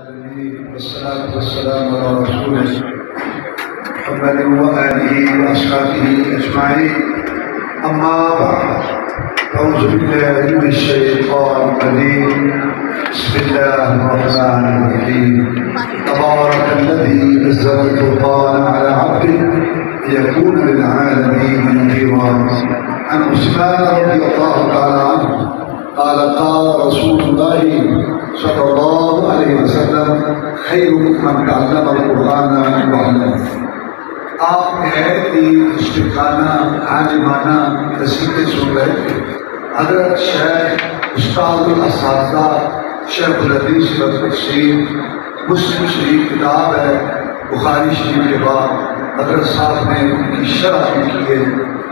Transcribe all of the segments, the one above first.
والصلاة والسلام على رسوله محمد وآله وأصحابه أجمعين. أما بعد، أعوذ بالله من الشيطان الرجيم. بسم الله الرحمن الرحيم. تبارك الذي نزل الفرقان على عبده ليكون للعالمين نذيرا. عن عثمان رضي الله تعالى عنه قال قال رسول الله صلی اللہ علیہ وسلم خیرکم من تعلم القرآن وعلمہ. آپ نہایت ہی مشفقانہ عالمانہ نصیحتیں سن رہے تھے. حضرت شیخ استاد الاساتذہ شیخ الحدیث والتفسیر مسلم شریف کتاب ہے بخاری شریف کے بعد حضرت صاحب نے ان کی شرح کی ہے.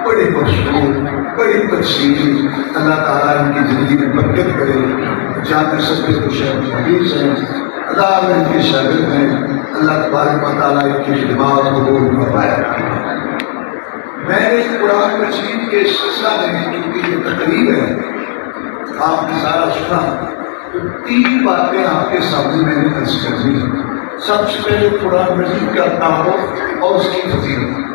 بڑی مشہور بڑی تفصیلی. اللہ تعالیٰ ان کی زندگی میں برکت کرے. جامع سب کے شیخ حدیث ہیں، اللہ ان کے شاگرد ہیں. اللہ تبارک و تعالیٰ ان کی خدمات قبول فرمائے. میں نے قرآن مجید کے سلسلہ میں چونکہ یہ تقریب ہے آپ نے سارا سنا تو 3 باتیں آپ کے سامنے میں نے عرض کر دی. سب سے پہلے قرآن مجید کا تعارف اور اس کی فضیلت.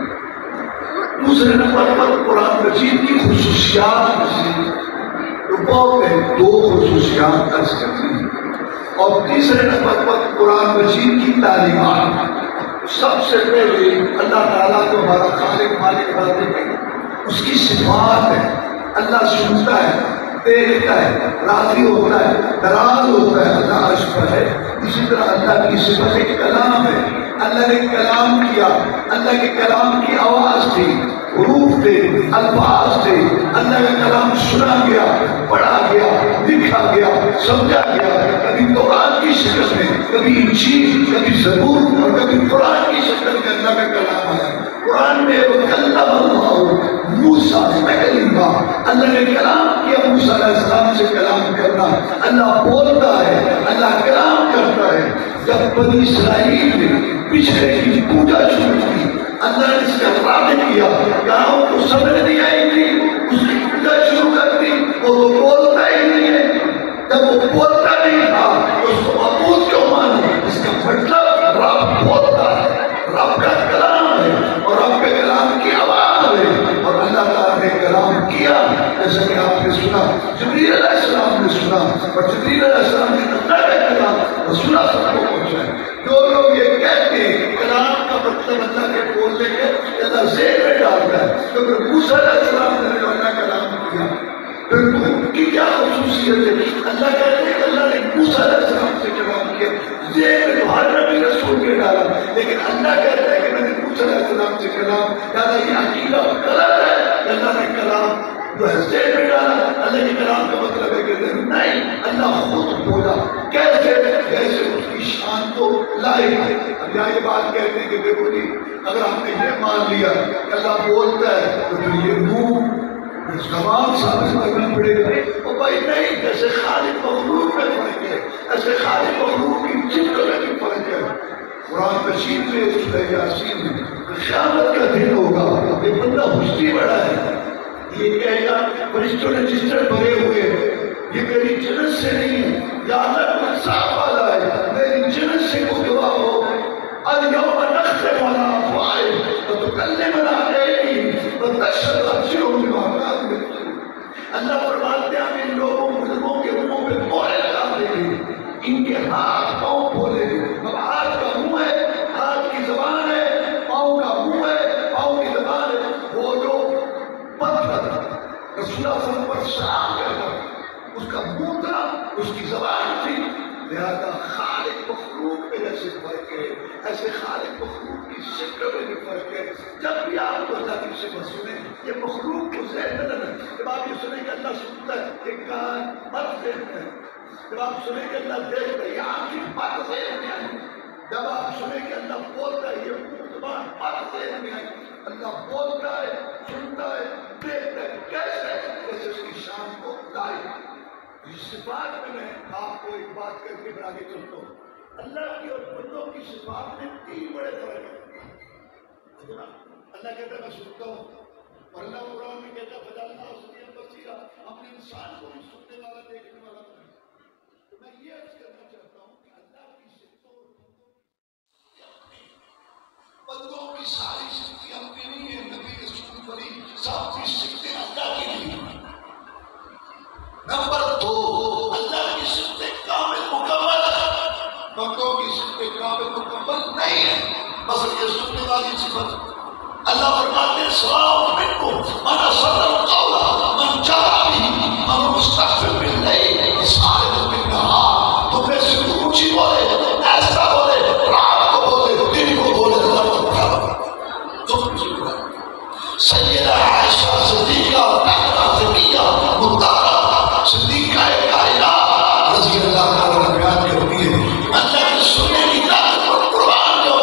دوسرے نمبر پر قرآن مجید کی خصوصیات میں بہت 2 خصوصیات عرض کرتی ہیں. اور تیسرے نمبر پر قرآن مجید کی تعلیمات. سب سے پہلے اللہ تعالیٰ کو ہمارا خالق مالک رازق ہے، اس کی صفات ہے. اللہ سنتا ہے، دیکھتا ہے، راضی ہوتا ہے، ناراض ہوتا ہے، اللہ عرش پر ہے. اسی طرح اللہ کی صفت کلام ہے. اللہ نے کلام کیا، اللہ کے کلام کی آواز تھی، حروف تھے، الفاظ تھے. اللہ کا کلام سنا گیا، پڑھا گیا، لکھا گیا، سمجھا گیا. کبھی قرآن کی شکل میں، کبھی انجیل، کبھی زبور اور کبھی قرآن کی شکل میں اللہ کا کلام آیا. قرآن میں وَكَلَّمَ اللَّهُ مُوسَىٰ تَكْلِيمًا. اللہ نے کلام کیا موسیٰ علیہ السلام سے. کلام کرنا، اللہ بولتا ہے، اللہ کلام کرتا ہے. جب بنی اسرائیل نے پچھلے کی پوجا شروع کی، اللہ نے اس کا رابط کیا. کہاں کو سمجھ نہیں آئی تھی، اس کی پوجا شروع کر دی. وہ تو بولتا ہی نہیں ہے. جب وہ بولتا نہیں تھا تو اس کو معبود کیوں مانا؟ اس کا مطلب رب بولتا ہے، رب کا کلام ہے اور رب کے کلام کی آواز ہے. اور اللہ تعالیٰ نے کلام کیا جیسا کہ آپ نے سنا. جبریل علیہ السلام نے سنا اور جبریل علیہ السلام نے اللہ کا کلام رسول اللہ صلی اللہ علیہ وسلم کو پہنچایا. جو لوگ یہ کہتے ہیں کلام کا مطلب اللہ کے بولنے کے اللہ ذہن میں ڈالتا ہے، تو پھر موسیٰ علیہ السلام نے جو اللہ کا کلام کیا پھر ان کی کیا خصوصیت ہے؟ اللہ کہتے ہیں کہ اللہ نے موسیٰ علیہ السلام سے کلام کیا، ذہن میں تو ہر نبی رسول نے ڈالا. لیکن اللہ کہتا ہے کہ میں نے موسیٰ علیہ السلام سے کلام. یعنی یہ عقیدہ غلط ہے کہ اللہ نے کلام جو ہے ذہن میں ڈالا. اللہ کے کلام کا مطلب ہے کہ نہیں، اللہ خود بولا. کیسے؟ جیسے اس کی شان کو لائق ہے. اب یہاں یہ بات کہتے ہیں کہ دیکھو جی اگر ہم نے یہ مان لیا کہ اللہ بولتا ہے تو پھر یہ منہ زبان ثابت کرنا پڑے گا. اور بھائی نہیں، جیسے خالق مخلوق میں فرق ہے ایسے خالق مخلوق کی جنوں میں بھی فرق ہے. قرآن مجید میں سورہ یاسین میں قیامت کا دن ہوگا. یہ بندہ ہستی بڑا ہے، یہ کہے گا فرشتوں نے جس طرح بھرے ہوئے ہیں یہ میری جنت سے نہیں ہے، یا اللہ کو صاف والا ہے، میری جنت سے کو دعا ہو. اليوم نختم على افواههم وتكلمنا ايديهم وتشهد ارجلهم بما كانوا يكسبون. اللہ فرماتے ہیں ہم ان لوگوں مجرموں کے منہوں پہ مہر لگا دیں گے، ان کے ہاتھ پاؤں کھولیں گے. اب ہاتھ کا منہ ہے، ہاتھ کی زبان ہے، پاؤں کا منہ ہے، پاؤں کی زبان ہے. وہ جو پتھر رسول اللہ صلی اللہ علیہ وسلم پر سلام کرتا اس کا منہ تھا، اس کی زبان تھی. لہذا خالق مخلوق میں جیسے فرق ہے ایسے خالق مخلوق کی شکل میں بھی فرق ہے. جب بھی آپ کو اللہ کی صفت سنیں یہ مخلوق کو ذہن میں نہ رہے. جب آپ یہ سنیں کہ اللہ سنتا ہے یہ کان بات ذہن میں ہے. جب آپ سنیں کہ اللہ دیکھتا ہے یہ آنکھ کی بات ذہن میں آئی. جب آپ سنیں کہ اللہ بولتا ہے یہ زبان بات ذہن میں آئی. اللہ بولتا ہے، سنتا ہے، دیکھتا ہے. کیسے؟ جیسے اس کی شان کو لائق. اس صفات میں آپ کو ایک بات کر کے پھر آگے چلتا ہوں. اللہ کی اور بندوں کی صفات میں 3 بڑے فرق ہیں. اللہ کہتا ہے میں سنتا ہوں اور اللہ قرآن میں کہتا ہے فجعلناہ سمیعا بصیرا. اپنے انسان کو بھی سننے والا دیکھنے والا. تو میں یہ عرض کرنا چاہتا ہوں کہ اللہ کی بس یہ سننے والی صفت اللہ فرماتے ہیں سواء منکم من اسر القول من جهر به من مستخف باللیل وسارب بالنهار. تو میں سے اونچی بولے ایسا بولے رات کو بولے دن کو بولے اللہ کو برابر. تو سیدہ عائشہ صدیقہ صدیقہ مطہرہ صدیقہ کائنات رضی اللہ تعالیٰ عنہ بیان کرتی ہے اللہ کے سننے کی طاقت پر قرآن جو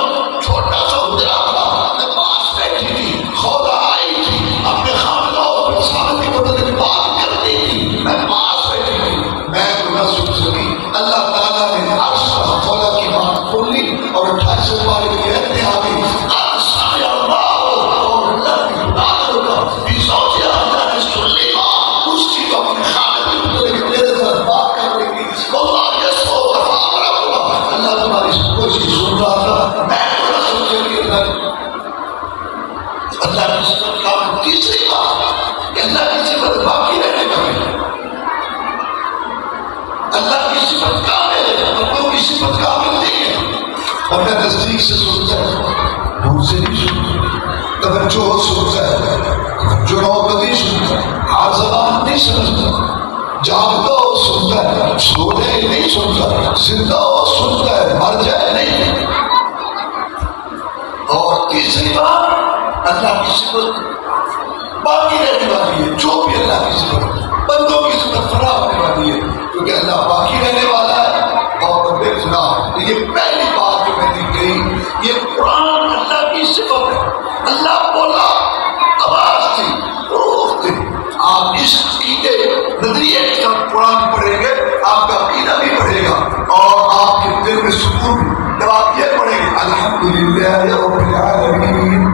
چھوٹا سا اترا تھا میں پاس بیٹھی تھی خدا آئی تھی اپنے خامدہ اور سامنے کی مدد کی بات کرتی تھی میں پاس بیٹھی تھی میں تو نہ سن سکی. اللہ تعالیٰ نے عرش پر خدا کی بات کھول لی اور 28 پارے کی رہتے آ گئی. اور میں نزدیک سے سنتا ہے دور سے نہیں سنتا توجہ ہو سنتا ہے جو نوبتی سنتا ہے ہر زبان نہیں سمجھتا جاگتا ہو سنتا ہے سونے نہیں سنتا زندہ ہو سنتا ہے مر جائے نہیں. اور تیسری بات اللہ کی صفت باقی رہنے والی ہے جو بھی اللہ کی صفت بندوں کی صفت فنا ہونے والی ہے کیونکہ اللہ باقی رہنے والا ہے اور بندے فنا. یہ پہلی بات جو میں نے کہی یہ قرآن اللہ کی صفت ہے. اللہ بولا آواز تھی روح تھی. آپ اس عقیدے نظریے کے ساتھ قرآن پڑھیں گے آپ کا عقیدہ بھی بڑھے گا اور آپ کے دل میں سکون بھی. جب آپ یہ پڑھیں گے الحمدللہ رب العالمین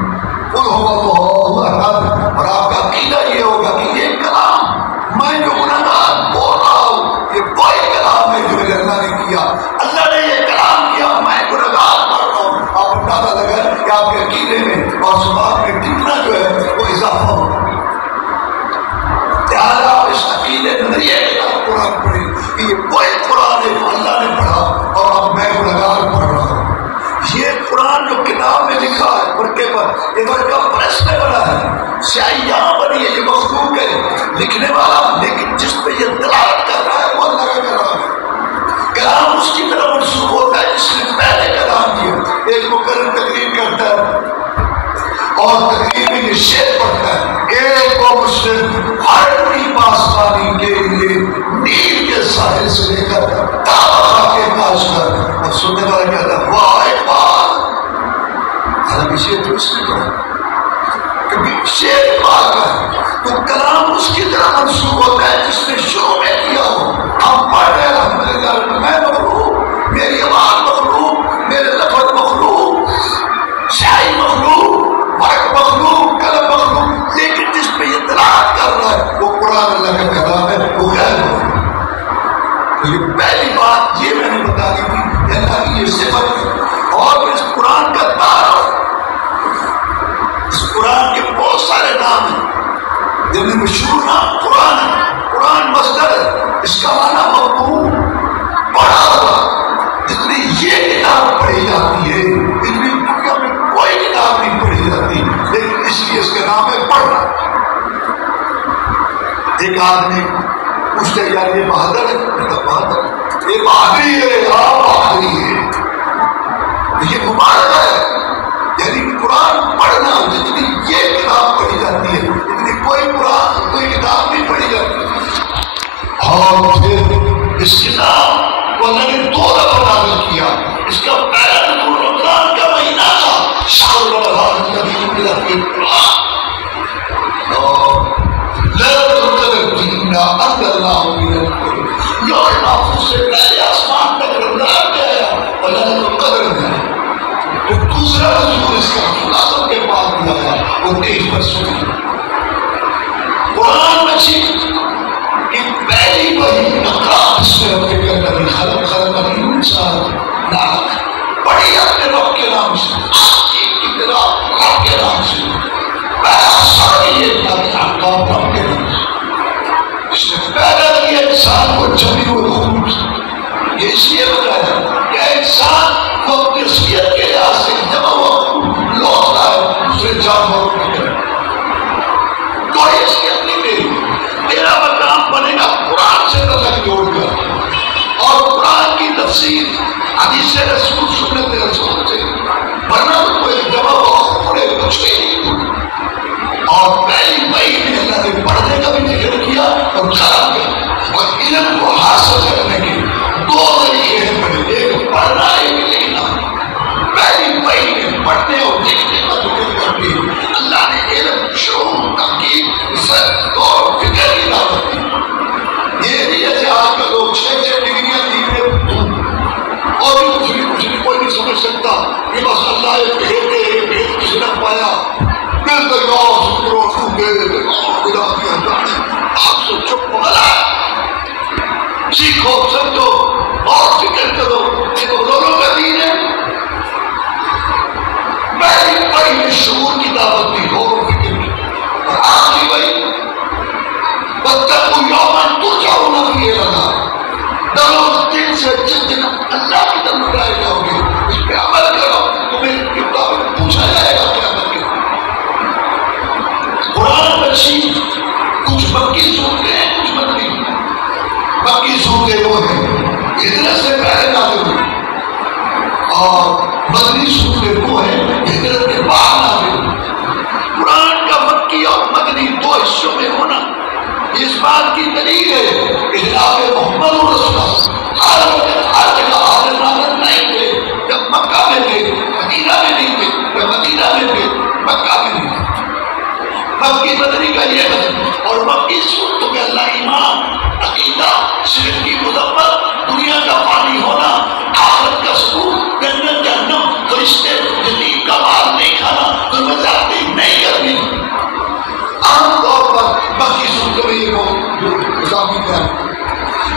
قل هو اللہ احد اور آپ کا عقیدہ یہ ہوگا کہ یہ کلام میں جو گناہگار بول رہا ہوں یہ کوئی کلام ہے جو میرے اللہ نے کیا. اللہ نے یہ کلام کیا میں گناہگار پڑھ رہا ہوں. آپ اندازہ لگائیں کہ آپ کے عقیدے میں اور زبان میں کتنا جو ہے وہ اضافہ ہو. لہٰذا اس عقیدے نظریے کے ساتھ قرآن پڑھی کہ یہ کوئی قرآن ہے جو اللہ نے پڑھا اور اب میں گناہگار پڑھ رہا ہوں. یہ قرآن جو کتاب میں لکھا ہے ورقے پر یہ ورقہ پریس میں بنا ہے سیاہی یہاں بنی ہے یہ مخلوق ہے لکھنے والا لیکن جس پہ یہ دلالت کر رہا ہے وہ اللہ کا کلام ہے. کلام اس کی طرح منسوخ ہوتا ہے جس نے پہلے کلام کیا. ایک مقرر تقریر کرتا ہے اور تقریر میں یہ شعر پڑھتا ہے ایک وہ مسلم ہر کی پاسبانی کے لیے نیل کے ساحل سے لے کر کعبہ کے پاس کر اور سننے والا کہتا ہے واہ اقبال. حالانکہ شعر تو اس نے پڑھا کبھی شعر پاک ہے تو کلام اس کی طرح منسوخ ہوتا ہے جس نے شروع میں کیا ہو. ہم پڑھ رہے الحمدللہ میں مخلوق میری آواز مخلوق میرے لفظ مخلوق شاعری مخلوق ورق مخلوق قلم مخلوق لیکن جس پہ یہ دلالت کر رہا ہے وہ قرآن اللہ کا کلام ہے وہ غیر مخلوق. تو یہ پہلی بات یہ میں نے بتا دی تھی کہ اللہ کی یہ صفت ہے. اور اس قرآن کا تعارف اس قرآن کے بہت سارے نام ہیں جن میں مشہور نام قرآن ہے. قرآن مصدر ہے اس کا معنی مفہوم پڑھا ہوا. جتنی یہ کتاب پڑھی جاتی ہے اتنی دنیا میں کوئی کتاب نہیں پڑھی جاتی لیکن اس لیے اس کا نام ہے پڑھنا. ایک آدمی پوچھتے یار یہ بہادر ہے بہادر یہ بہادری ہے آپ بہادری ہے یہ مبارک ہے. یعنی قرآن پڑھنا جتنی یہ کتاب پڑھی جاتی ہے اتنی کوئی قرآن کوئی کتاب نہیں پڑھی جاتی. اور پھر اس کتاب کو اللہ نے 2 دفعہ نازل کیا. اس کا پہلا نزول رمضان کا مہینہ تھا شہر رمضان الذی انزل فیہ القرآن اور لیلۃ القدر فیہ انزلناہ من القرآن. لوح محفوظ سے پہلے آسمان تک رمضان میں آیا اور لیلۃ القدر میں آیا. جو دوسرا نزول اس کا خلاصوں کے بعد میں آیا وہ 23 برسوں میں. قرآن مجید کی پہلی وحی اقرا بسم ربک الذی خلق خلق الانسان نعت پڑھی اپنے رب کے نام سے آپ کی ابتدا رب کے نام سے پہلا سر یہ تھا کہ آپ رب کے نام سے. اس نے پیدا کیا انسان کو جمی ہوئے خون سے. یہ اس لیے بتایا کہ انسان کو اپنی اصلیت کے لحاظ سے جمع ہوا تفسیر حدیث رسول سنت رسول سے، ورنہ تو کوئی جواب پڑے کچھ نہیں۔ اور پہلی مئی میں اللہ نے پڑھنے کا بھی ذکر کیا اور خراب کیا، اور علم کو حاصل کرنے کے دو طریقے ہیں بڑے، ایک پڑھنا ایک لکھنا۔ پہلی مئی میں پڑھنے اور لکھنے کا ذکر کر کے اللہ نے علم، شعور، تحقیق، عزت اور فکر کی دعوت دی۔ یہ نہیں ہے کہ آج کا لوگ 6 ڈگریاں دیکھتے اور بھی کچھ بھی کوئی نہیں سمجھ سکتا کہ بس اللہ ایک بھید کسی نے پایا مل گیا سکرو ٹوٹے خدا کی جانے آپ سے چپ ملا سیکھو سمجھو اور فکر کرو، یہ تو لوگوں کا دین ہے۔ پہلی پہلی شعور کی دعوت دی، غور و فکر کی، اور آخری وہی وَاتَّقُوا يَوْمًا تُرْجَعُونَ فِيهِ إِلَى اللَّهِ، ڈرو اس دن سے جس دن اللہ کی طرف لوٹائے جاؤ گے، اس پہ عمل کرو، تمہیں کتاب پوچھا جائے گا کہ عمل کرو۔ قرآن مجید کچھ مکی صورتیں ہیں، کچھ مدنی۔ مکی صورتیں وہ ہیں ہجرت سے پہلے نازل ہوئی، اور مدنی صورتیں وہ ہیں ہجرت کے بعد نازل ہوئی۔ قرآن کا مکی اور مدنی دو حصوں میں ہونا اس بات کی دلیل ہے کہ جناب محمد رسول اللہ ہر جگہ حاضر نازل نہیں تھے۔ جب مکہ میں تھے مدینہ میں نہیں تھے، جب مدینہ میں تھے مکہ میں نہیں تھے۔ مکی مدنی کا یہ ہے، اور مکی صورتوں میں اللہ ایمان، عقیدہ، شرک کی مذمت، دنیا کا فانی ہونا، آخرت کا سکون، جنت جہنم، فرشتے، جدید کا مال نہیں کھانا، ظلم زیادتی نہیں کرنی۔ عام طور پر مکی صورتوں میں یہ اضافی بیان،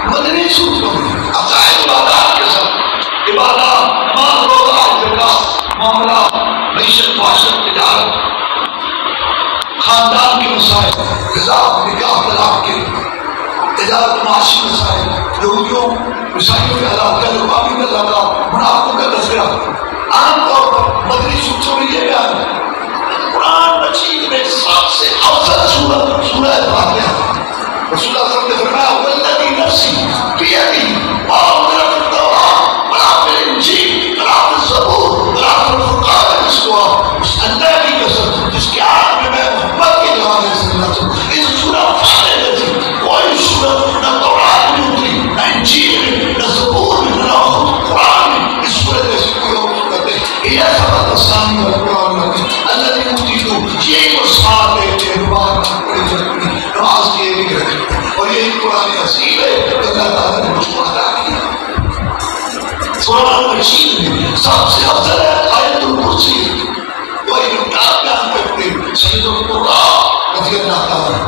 مدنی صورتوں میں عقائد عبادات کے ساتھ عبادات، مال روزہ، زکات، معاملات، معیشت، معاشرت، تجارت، خاندان کے مسائل، غذا، نکاح، طلاق کے تجارت، معاشی مسائل، یہودیوں عیسائیوں کے حالات کا رقابی میں لگا، منافقوں کا تذکرہ۔ عام طور پر مدنی صورتوں میں یہ بیان ہے۔ قرآن مجید میں سب سے افضل سورت سورہ فاتحہ، رسول اللہ صلی اللہ علیہ وسلم نے فرمایا والذی نفسی بیدی ما انزل فی التوراۃ ولا فی الانجیل ولا فی الزبور ولا فی الفرقان اس اللہ کی قسم جس کے ہاتھ میں محمد کے زمانے سے اللہ سے اس سورہ فاتحہ میں تھی، کوئی سورت نہ تورات میں اتری، نہ انجیل میں، نہ زبور میں، نہ قرآن میں اس سورت جیسی کوئی اور سورت ہے۔ یہ سبق ثانی والقرآن اللہ نے یہ کو ساتھ لے کے نماز کی بھی رکھی، اور یہی قرآن عظیم ہے اللہ تعالیٰ نے مجھ کو عطا کیا۔ قرآن مجید میں سب سے افضل ہے آیت الکرسی، وہی جو کام بیان کرتے سید القرآن رضی اللہ تعالیٰ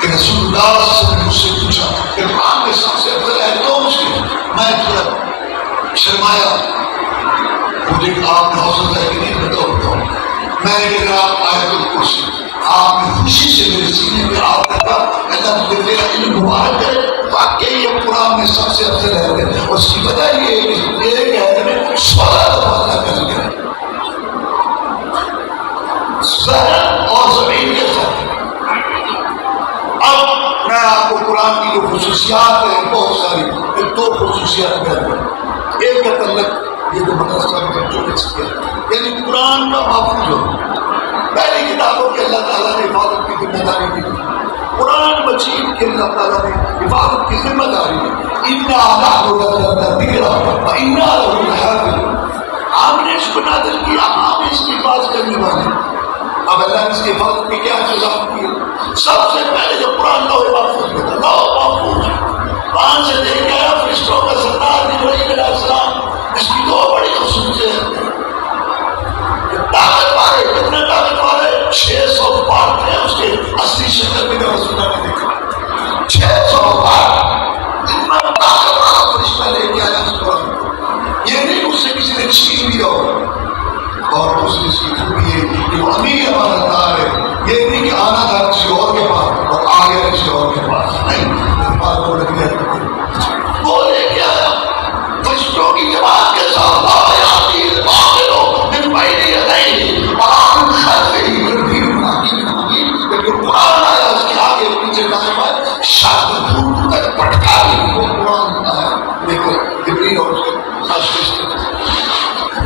کہ رسول اللہ صلی اللہ علیہ وسلم نے مجھ سے پوچھا کہ قرآن میں سب سے افضل ہے کون سی؟ میں تھوڑا شرمایا، مجھے آپ نے حوصلہ ہے کہ نہیں بتاؤ، میں نے کہا آیت الکرسی، آپ نے خوشی سے میرے سینے پہ ہاتھ رکھا، اللہ مجھے میرا علم مبارک کرے، واقعی یہ قرآن میں سب سے افضل ہے، اور اس کی وجہ یہ ہے کہ ایک ہے میں 16 دفعہ اللہ کا ذکر ہے، زہر اور زمین کے ساتھ۔ اب میں آپ کو قرآن کی جو خصوصیات ہیں بہت ساری، دو خصوصیات بیان کروں۔ ایک کا تعلق یہ جو مدرسہ میں بچوں کے سکے، یعنی قرآن کا محفوظ ہو، پہلی کتابوں کے اللہ تعالیٰ نے حفاظت کی ذمہ داری دی، قرآن مجید کے اللہ تعالیٰ نے حفاظت کی ذمہ داری دی۔ اِنَّا نَحْنُ نَزَّلْنَا الذِّكْرَ وَإِنَّا لَهُ لَحَافِظُونَ، ہم نے اس کو نازل کیا، ہم اس کی حفاظت کرنے والے۔ اب اللہ نے اس کی حفاظت کی کیا انتظام کیا؟ سب سے پہلے جو قرآن لوح محفوظ میں تھا، لوح محفوظ وہاں سے لے کے آیا فرشتوں کا سردار جبرائیل علیہ السلام، اس کی دو بڑی خصوصیت ہیں، طاقت والے، کتنے طاقت والے؟ 600 پار تھے اس کے اصلی شکل میں رسول اللہ نے دیکھا، 600 پار، اتنا طاقت والا فرشتہ لے کے آیا اس قرآن کو۔ یہ نہیں اس سے کسی نے چھین لیا اور اس نے اس کی خوبی ہے کہ وہ امیر امانتدار ہے، یہ نہیں کہ آنا تھا کسی اور کے پاس اور آ گیا کسی اور کے پاس، نہیں، بات کو رکھ دیا وہ لے کے آیا فرشتوں کی جماعت کے ساتھ، قرآن آیا اس کے آگے پیچھے دائیں بائیں شاید دور تک پٹکا لی، وہ قرآن آیا، دیکھو جبریل اور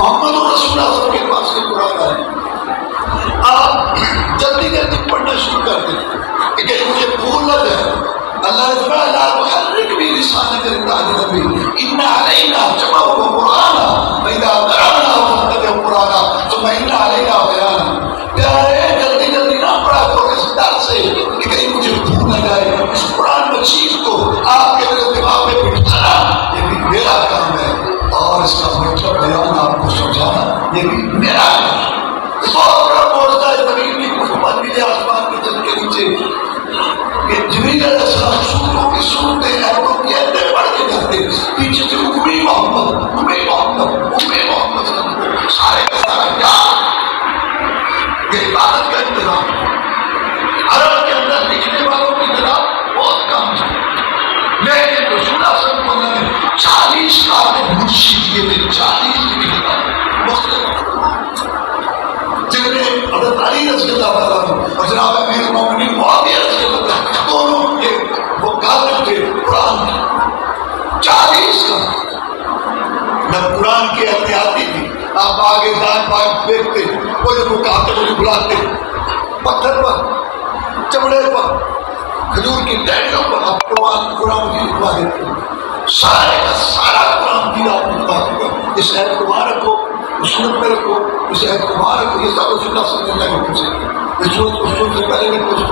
محمد رسول اللہ کے پاس سے قرآن آئے، آپ جلدی جلدی پڑھنا شروع کر دیں کہ مجھے بھول نہ جائے۔ اللہ نے فرمایا لا تحرک بھی لسانک لتعجل به ان علینا جمعه وقرآنا فاذا قرأناه فاتبع قرآنا ثم ان علینا بیانا۔ پیارے جلدی جلدی نہ پڑھا کرو اس ڈر سے کہ کہیں مجھے بھول نہ جائے۔ اس قرآن مجید کو آپ کے میرے دماغ میں بٹھانا یہ بھی میرا کام ہے، اور اس کا مطلب بیان آپ کو سمجھانا یہ بھی میرا کام ہے۔ بہت بڑا معجزہ ہے زمین کی حکومت بھی ہے آسمان کے جل کے نیچے کہ جبریل علیہ السلام سوروں کی سنتے ایتوں کی ایتیں پڑھ کے جاتے، پیچھے سے امی محمد امی محمد امی محمد، سارے کا سارا کیا یہ عبادت کا انتظام۔ عرب کے اندر لکھنے والوں کی طرح بہت کم ہے، لیکن رسول اللہ صلی اللہ علیہ وسلم نے 40 کاتب منشی دیے تھے، 40 لکھنے مختلف، جن میں حضرت علی رضی اللہ تعالیٰ اور جناب امیر المومنین معاویہ رضی اللہ تعالیٰ دونوں کے وہ کاتب تھے قرآن کے 40 کا۔ نہ قرآن کی احتیاطی تھی، آپ آگے دائیں بائیں دیکھتے، وہ کاتب انہیں بلاتے، پتھر پر چمڑے پر کھجور کی ٹہنیوں پر آپ قرآن کی لکھوا دیتے، سارے کا سارا قرآن کی آپ لکھوا دیتے، اس عہد کو وہاں رکھو، اس سنت میں رکھو، اس عہد کو وہاں رکھو، یہ سب رسول اللہ صلی اللہ علیہ وسلم سے اس سنت کو سن سے پہلے نہیں پوچھ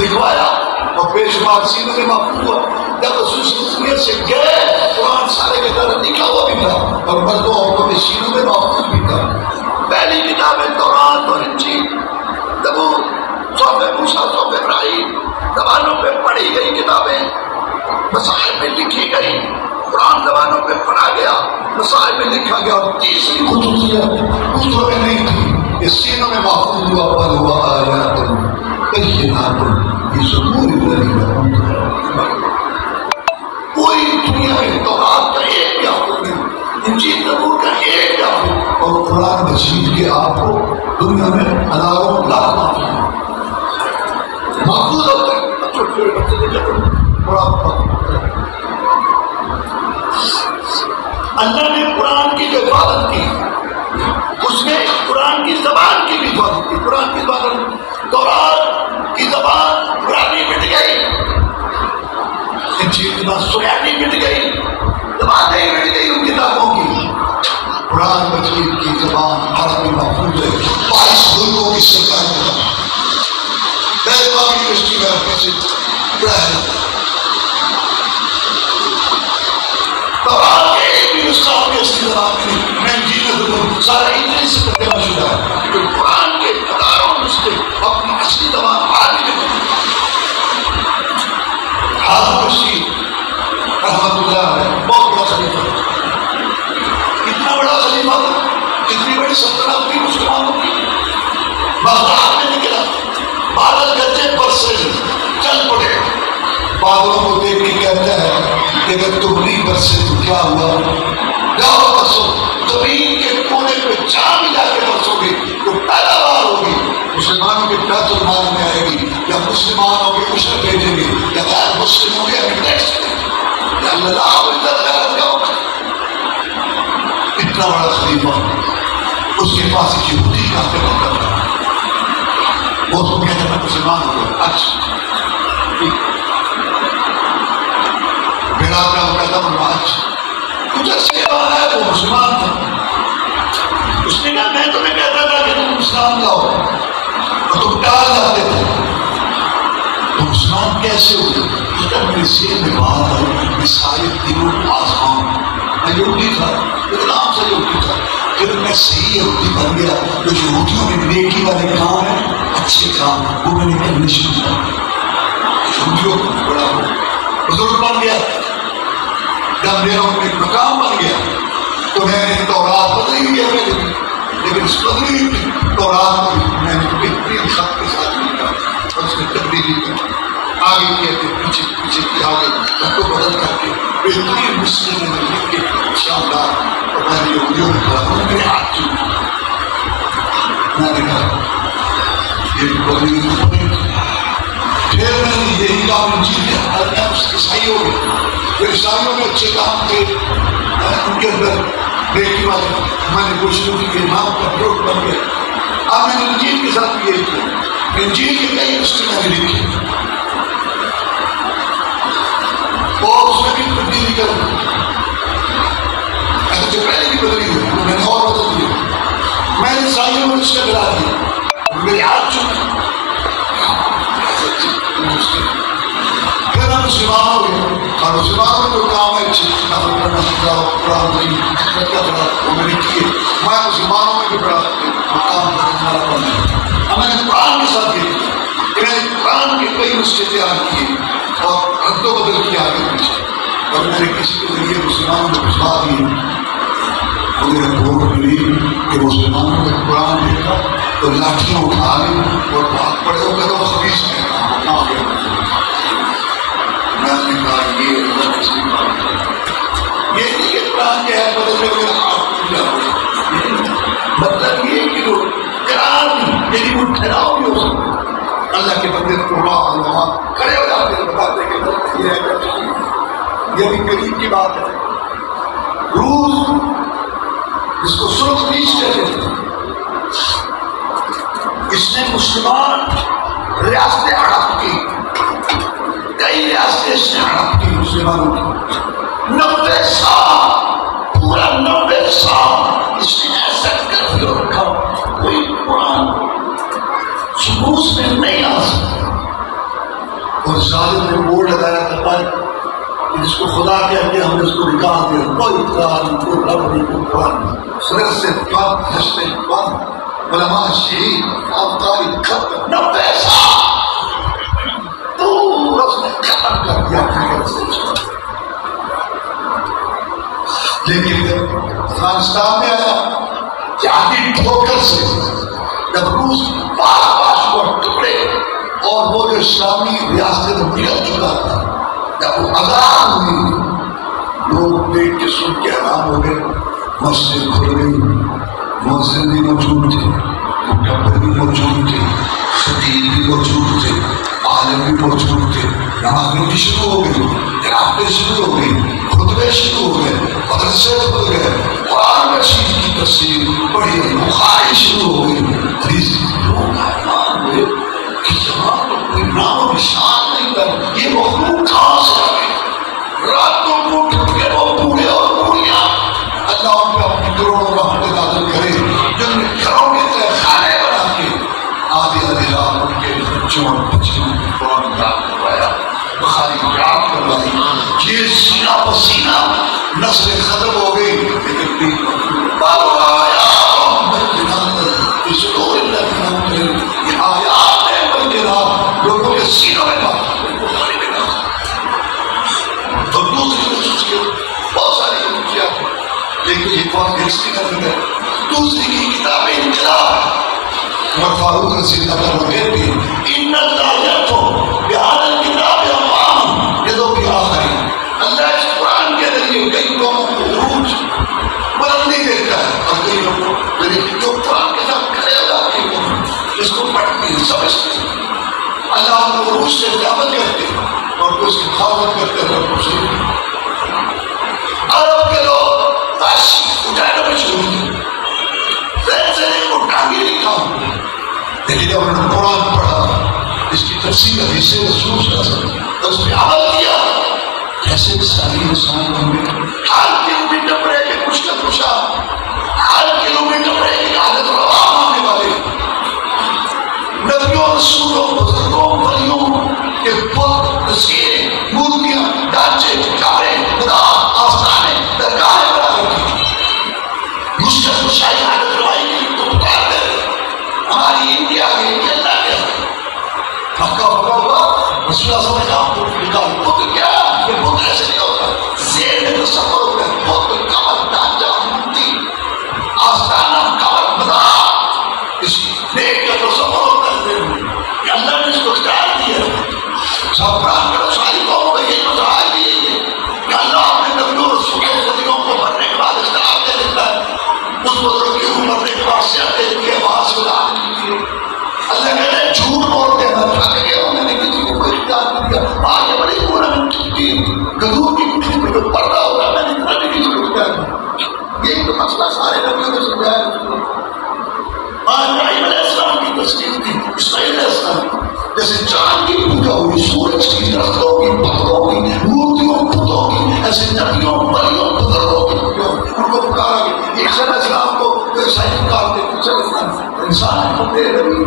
لکھوایا اور بے شمار سینوں میں محفوظ ہوا۔ جب رسول صلی اللہ سے گئے قرآن سارے کے طرح لکھا ہوا بھی تھا اور مردوں عورتوں کے سینوں میں محفوظ بھی تھا۔ پہلی کتابیں تورات اور انجیل، زبور، صحف موسیٰ، صحف ابراہیم، زبانوں پہ پڑھی گئی کتابیں، مصاحف میں لکھی گئی، قرآن زبانوں پہ پڑھا گیا، مصاحف میں لکھا گیا، اور تیسری خصوصیت دوسروں میں نہیں تھی، اس سینوں میں محفوظ ہوا بل ہوا آیات بینات فی صدور الذین اوتوا۔ پوری دنیا میں تورات کا ایک بھی حافظ نہیں، انجیل زبور کا ایک بھی حافظ، اور قرآن مجید کے آپ کو دنیا میں ہزاروں لاکھ محفوظ ہوتے ہیں۔ چھوٹے چھوٹے بچے دیکھتے بڑا اللہ نے قرآن کی جو حفاظت کی، اس نے قرآن کی زبان کی بھی حفاظت کی۔ قرآن کی زبان، تورات کی زبان عبرانی مٹ گئی، انجیل کی زبان سریانی مٹ گئی، زبانیں مٹ گئی ان کتابوں کی۔ قرآن مجید کی زبان عربی محفوظ ہے، 22 ملکوں کی سرکار ہے، بین الاقوامی یونیورسٹی میں کسی پڑھا ہے۔ تورات کے ایک بھی نسخہ آپ کے اصلی زبان میں نہیں، میں انجیل سارا انگلش سے ترجمہ شدہ ہے، لیکن قرآن کے ہزاروں نسخے اپنی اصلی زبان عربی میں ہیں۔ ہارون رشید رحمۃ اللہ علیہ بہت بڑا خلیفہ، اتنا بڑا خلیفہ تھا، اتنی بڑی سلطنت تھی مسلمانوں کی، بغداد میں نکلا، بادل گرجے برسے چل پڑے، بادلوں کو دیکھ کے کہتا ہے کہ اگر تم نہیں برسے تو کیا ہوا، جاؤ برسو، زمین کے کونے پہ جہاں بھی جا کے برسو گے تو پیداوار ہوگی، مسلمانوں کے بیت المال میں آئے گی، یا مسلمانوں کے عشر بھیجیں گے، یا غیر مسلموں کے ٹیکس یا اللہ اتنا بڑا خلیفہ، اس کے پاس ایک یہودی کا خلیفہ تھا، وہ تو کہتے ہیں مسلمان ہو گئے، اچھا میرا کام کہتا منواج کچھ ایسے بات ہے، وہ مسلمان تھا، اس نے کہا میں تمہیں کہتا تھا کہ تم اسلام لاؤ اور تم ٹال جاتے تھے، تم مسلمان کیسے ہوئے؟ میرے ذہن میں بات آئی، میں سارے دنوں آسمان میں یہودی تھا، اسلام سے یہودی تھا، پھر میں صحیح یہودی بن گیا، جو یہودیوں میں نیکی والے کام ہیں، اچھے کام، وہ میں نے کرنے شروع کیا، یہودیوں کو بڑا بزرگ بن گیا، جب میرا ان میں مقام بن گیا تو میں نے تورات بدلی ہوئی ہے، لیکن اس بدلی ہوئی تورات کو میں نے بہترین خط کے ساتھ لکھا اور اس میں تبدیلی کی، آگے کیا کہ پیچھے پیچھے کی آگے ان کو بدل کر کے بہترین مسلم میں لکھ کے شاندار، اور میں نے یہودیوں نے کہا انہوں نے میرے ہاتھ کی، میں نے کہا یہ بدلی ہوئی، پھر میں نے یہی کام انجیل میں عیسائی ہو گئے، جو عیسائیوں میں اچھے کام تھے ان کے اندر بیٹی والے میں نے کوشش کی کہ امام کا وروٹ بن گیا. اب میں نے انجیل کے ساتھ یہ کیا. انجیل کے کئی نسخے میں نے لکھے اور اس میں بھی تبدیلی کروں. اگر جو پہلے بھی بدلی ہوئی میں نے اور بدل دیا. میں نے عیسائیوں میں اس کا گرا دیا. میرے ہاتھ چکے پھر ہم مسلمان ہو گئے. اور مسلمانوں کو کام ہے نفل کرنا سکھاؤ قرآن نہیں کیا بڑا وہ میں نے کیے. میں مسلمانوں میں بھی بڑا مقام کرنے والا بنا. اب میں نے قرآن کے ساتھ یہ کیا کہ میں نے قرآن کے کئی نسخے تیار کیے اور رد و بدل کیا آگے پیچھے. اور میں نے کسی کے ذریعے مسلمانوں کو بھجوا دیے. مجھے رپورٹ ملی کہ مسلمانوں نے قرآن دیکھا تو لاٹھیاں اٹھا لی اور بہت بڑے ہو گئے تو خبیث ہے کہاں ہو گیا. میں نے کہا یہ نہیں کہ قرآن کے ہے بدلے ہوئے ہاتھ پوجا ہو. مطلب یہ کہ وہ قرآن یعنی وہ ٹھہراؤ بھی ہو سکتا. اللہ کے بندے وہاں کھڑے ہو جاتے ہیں بتاتے کہ یہ ہے یہ بھی قریب کی بات ہے. روس جس کو سرخ نیچ کہتے ہیں اس نے مسلمان ریاستیں ہڑپ کی. کئی ریاستیں اس نے ہڑپ کی مسلمانوں کی. 90 سال پورا 90 سال اس نے ایسا کرفیو رکھا کوئی قرآن سبوس میں نہیں آ سکتا. اور ظالم نے بورڈ لگایا تھا پر جس کو خدا کہتے ہیں ہم نے اس کو نکال دیا. کوئی قرآن کوئی رب نہیں کوئی قرآن نہیں. سرد سے بند ہستے بند علماء شہید افطاری ختم 90 سال پورا اس نے ختم کر دیا. لیکن جب افغانستان میں آیا جہادی ٹھوکر سے جب روس پاش کو ٹکڑے اور وہ جو اسلامی ریاستیں بگڑ چکا تھا جب وہ آزاد ہوئی لوگ دیکھ کے سن کے حیران ہو گئے. مسجد کھل گئی. مؤذن بھی موجود تھے مکبر بھی موجود تھے خطیب بھی موجود تھے عالم بھی موجود تھے. نمازیں بھی شروع ہو گئی. جنازے شروع ہو گئی. خطبے شروع ہو گئے. مدرسے کھل گئے. قرآن مجید کی تفسیر پڑھی. بخاری شروع ہو گئی. حدیث لوگ حیران ہوئے کہ یہاں تو کوئی نام و نشان نہیں تھا. یہ مخلوق کہاں سے آ گئی؟ راتوں کو اٹھ کے وہ بوڑھے اور بوڑھیاں اللہ ان پہ اپنی کروڑوں رحمتیں نازل کرے جن نے گھروں کے طرح کھانے بنا کے آدھی رات ان کے بچوں اور بچیوں کو قرآن یاد کروایا. بخاری یاد کروائی. یہ سینہ پسینہ نسل ختم ہو گئی. لیکن بابا آیا اس دور اللہ کی نام کرے یہ آیات ہے بلکہ لوگوں کے سینوں میں بات تو دوسری خصوصیت بہت ساری خصوصیات ہیں. لیکن ایک اور ہسٹری کا ذکر دوسری کی کتاب انقلاب عمر فاروق رضی اللہ عنہ کہتے ہیں ان اللہ یرفع بہذا الکتاب اقواما یدعو بآخرین. اللہ اس قرآن کے ذریعے کئی قوموں کو عروج بلندی دیتا ہے اور کئی لوگوں جو قرآن کے ساتھ کھڑے ہو جاتے ہیں اس کو پڑھتے ہیں سمجھتے ہیں. اللہ ان کو عروج سے دعوت کرتے ہیں اور اس کی حفاظت کرتے ہیں. عرب کے لوگ اٹھانا میں شروع کی ویسے کو ٹانگی نہیں کھاؤں. لیکن جب انہوں نے قرآن پڑھا اس کی تفسیر حدیث رسول کا سب اس پہ عمل کیا ایسے ساری انسان ہمیں ہر کلومیٹر پر ایک مشکل کشا ہر کلومیٹر پر ایک عادت روا ہونے والے نبیوں رسولوں بزرگوں ولیوں کے بت تصویریں مورتیاں ڈھانچے کعبے خدا آستانے درگاہیں بنا رکھی. مشکل کشائی عادت روائی کی تو پکار دے ہماری انڈیا کے اللہ کے مکہ پکا ہوا رسول اللہ صلی اللہ علیہ وسلم کو بت کیا یہ بت ایسے نہیں ہوتا. ذہن میں تصور ہوتا ہے بت عیسیٰ علیہ السلام کو عیسائی نکالتے انسان کو دے رہی.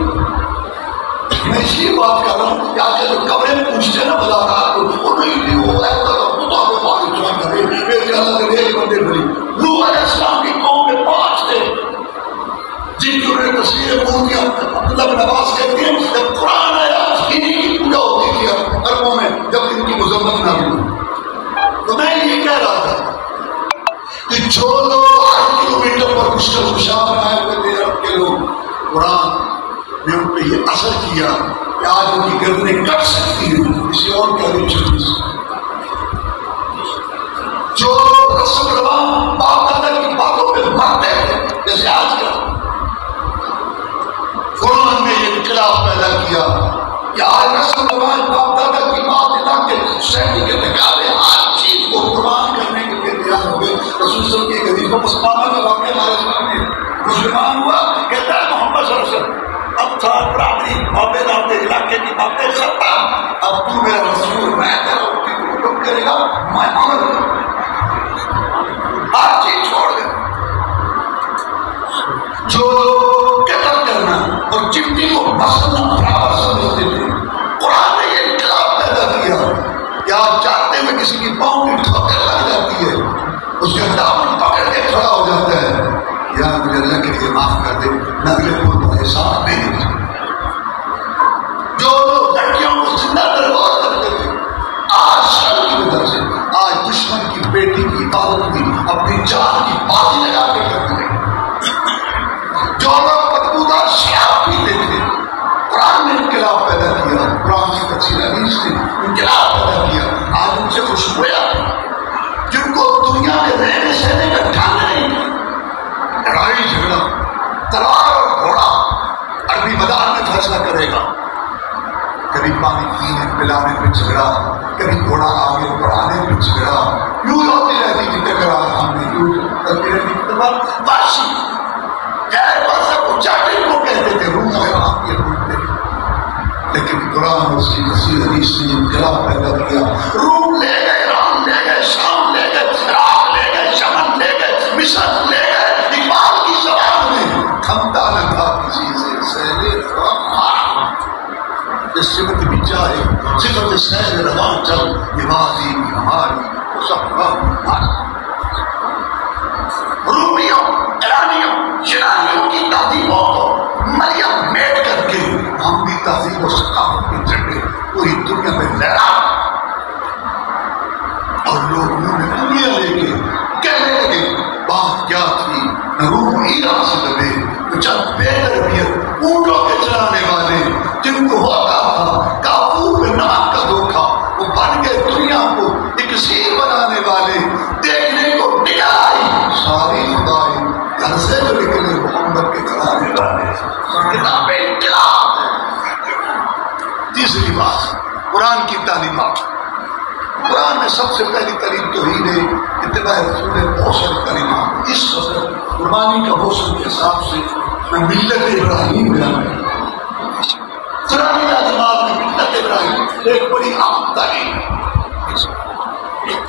میں اس لیے بات کر رہا ہوں کہ آج جو قبریں پوچھتے ہیں نا مزارات کو وہ نہیں بھی وہ ایسا مطابق بات جوان کرے ایک اللہ کے ایک بندے بھری. نوح علیہ السلام کی قوم میں 5 تھے جن کی انہوں نے تصویریں مورتیاں عبداللہ بن عباس کہتے ہیں جب قرآن آیا انہیں کی پوجا ہوتی تھی عربوں میں جب ان کی مذمت نہ ہوئی. تو میں یہ کہہ رہا تھا کہ جو لوگ 8 کلومیٹر پر مشکل خوشا بنائے ہوئے تھے عرب کے لوگ قرآن نے ان پہ یہ اثر کیا کہ آج ان کی گردنیں کٹ سکتی ہیں. کسی اور کیا بھی چیز جو رسم رواں باپ دادا کی باتوں پہ مرتے ہیں جیسے آج کل قرآن نے یہ انقلاب پیدا کیا کہ آج رسم رواں باپ دادا کی بات ادا کے سوسائٹی کے نکالے ہر چیز کو قربان کرنے کے لیے تیار ہو گئے. رسول صلی اللہ علیہ وسلم کی حدیث میں مسلمانوں کا واقعہ ہمارے سامنے مسلمان ہوا کہتا ہے محمد صلی اللہ علیہ وسلم اب تھا برادری بابے دادے علاقے کی باتیں ختم اب تو میرا رسول میں تیرا حکم کرے گا میں عمل کروں ہر چیز چھوڑ دے. جو قتل کرنا اور چمٹی کو مسلنا برابر سمجھتے تھے قرآن نے یہ انقلاب پیدا کیا کہ آپ چاہتے ہوئے کسی کی پاؤں کی ٹھوکر لگ جاتی ہے اس کا دامن پکڑ کے کھڑا ہو جاتا ہے یا مجھے اللہ کے لیے معاف کر دے میں اگلے پور تمہارے ساتھ نہیں ہوں. جو لوگ لڑکیوں کو زندہ دربار کرتے تھے آج شرم کی وجہ سے آج دشمن کی بیٹی کی عبادت کی اپنی جان کی بازی لگا کے کرتے تھے. جو لوگ بدبودار شراب پیتے تھے قرآن نے انقلاب پیدا کیا. قرآن کی تفسیر حدیث نے انقلاب پیدا کیا. آج ان سے خوشبویا جن کو دنیا میں رہنے سہنے کا ڈھنگ نہیں. لڑائی جھگڑا تلوار اور گھوڑا عربی میدان میں فیصلہ کرے گا. کبھی پانی پینے پلانے پہ جھگڑا کبھی گھوڑا آگے بڑھانے پہ جھگڑا یوں ہوتی رہتی تھی ٹکرار ہم نے یوں کرتی رہتی تھی. باشی غیر بازا کو چاٹے کو کہتے تھے روم وغیرہ آپ کے ڈھونڈتے لیکن قرآن اور اس کی تفسیر حدیث نے انقلاب پیدا کیا. روم لے گئے ایران لے گئے شام لے گئے عراق لے گئے یمن لے گئے مصر لے گئے. اقبال کی زبان میں تھمتا نہ تھا کسی سے سہلے جس صفت بھی چاہے صفت سہل رواں چل یہ بازی بھی ہماری سب ہماری. رومیوں ایرانیوں یونانیوں کی تہذیبوں کو مریم میٹ کر کے ہم بھی تہذیب و ثقافت کے جھنڈے پوری دنیا میں لہرا اور لوگ منہ میں انگلیاں لے کے کہنے لگے بات کیا تھی نہ روم ایران سے لگے تو چند بے تربیت اونٹوں کے چلانے والے جن کو ہوتا تھا کافور میں نمک کا دھوکا وہ بن گئے دنیا کو ایک زیر بنانے والے. دیکھنے کو نکل آئی ساری خدائی گھر سے جو نکلے محمد کے کرانے والے کتاب انقلاب. تیسری بات قرآن کی تعلیمات. قرآن میں سب سے پہلی تعلیم توحید ہے اتباع رسول ہے. بہت ساری تعلیمات اس وقت قربانی کا موسم کے حساب سے میں ملت ابراہیم بیان کروں. قرآنی تعلیمات میں ملت ابراہیم ایک بڑی اہم تعلیم ہے.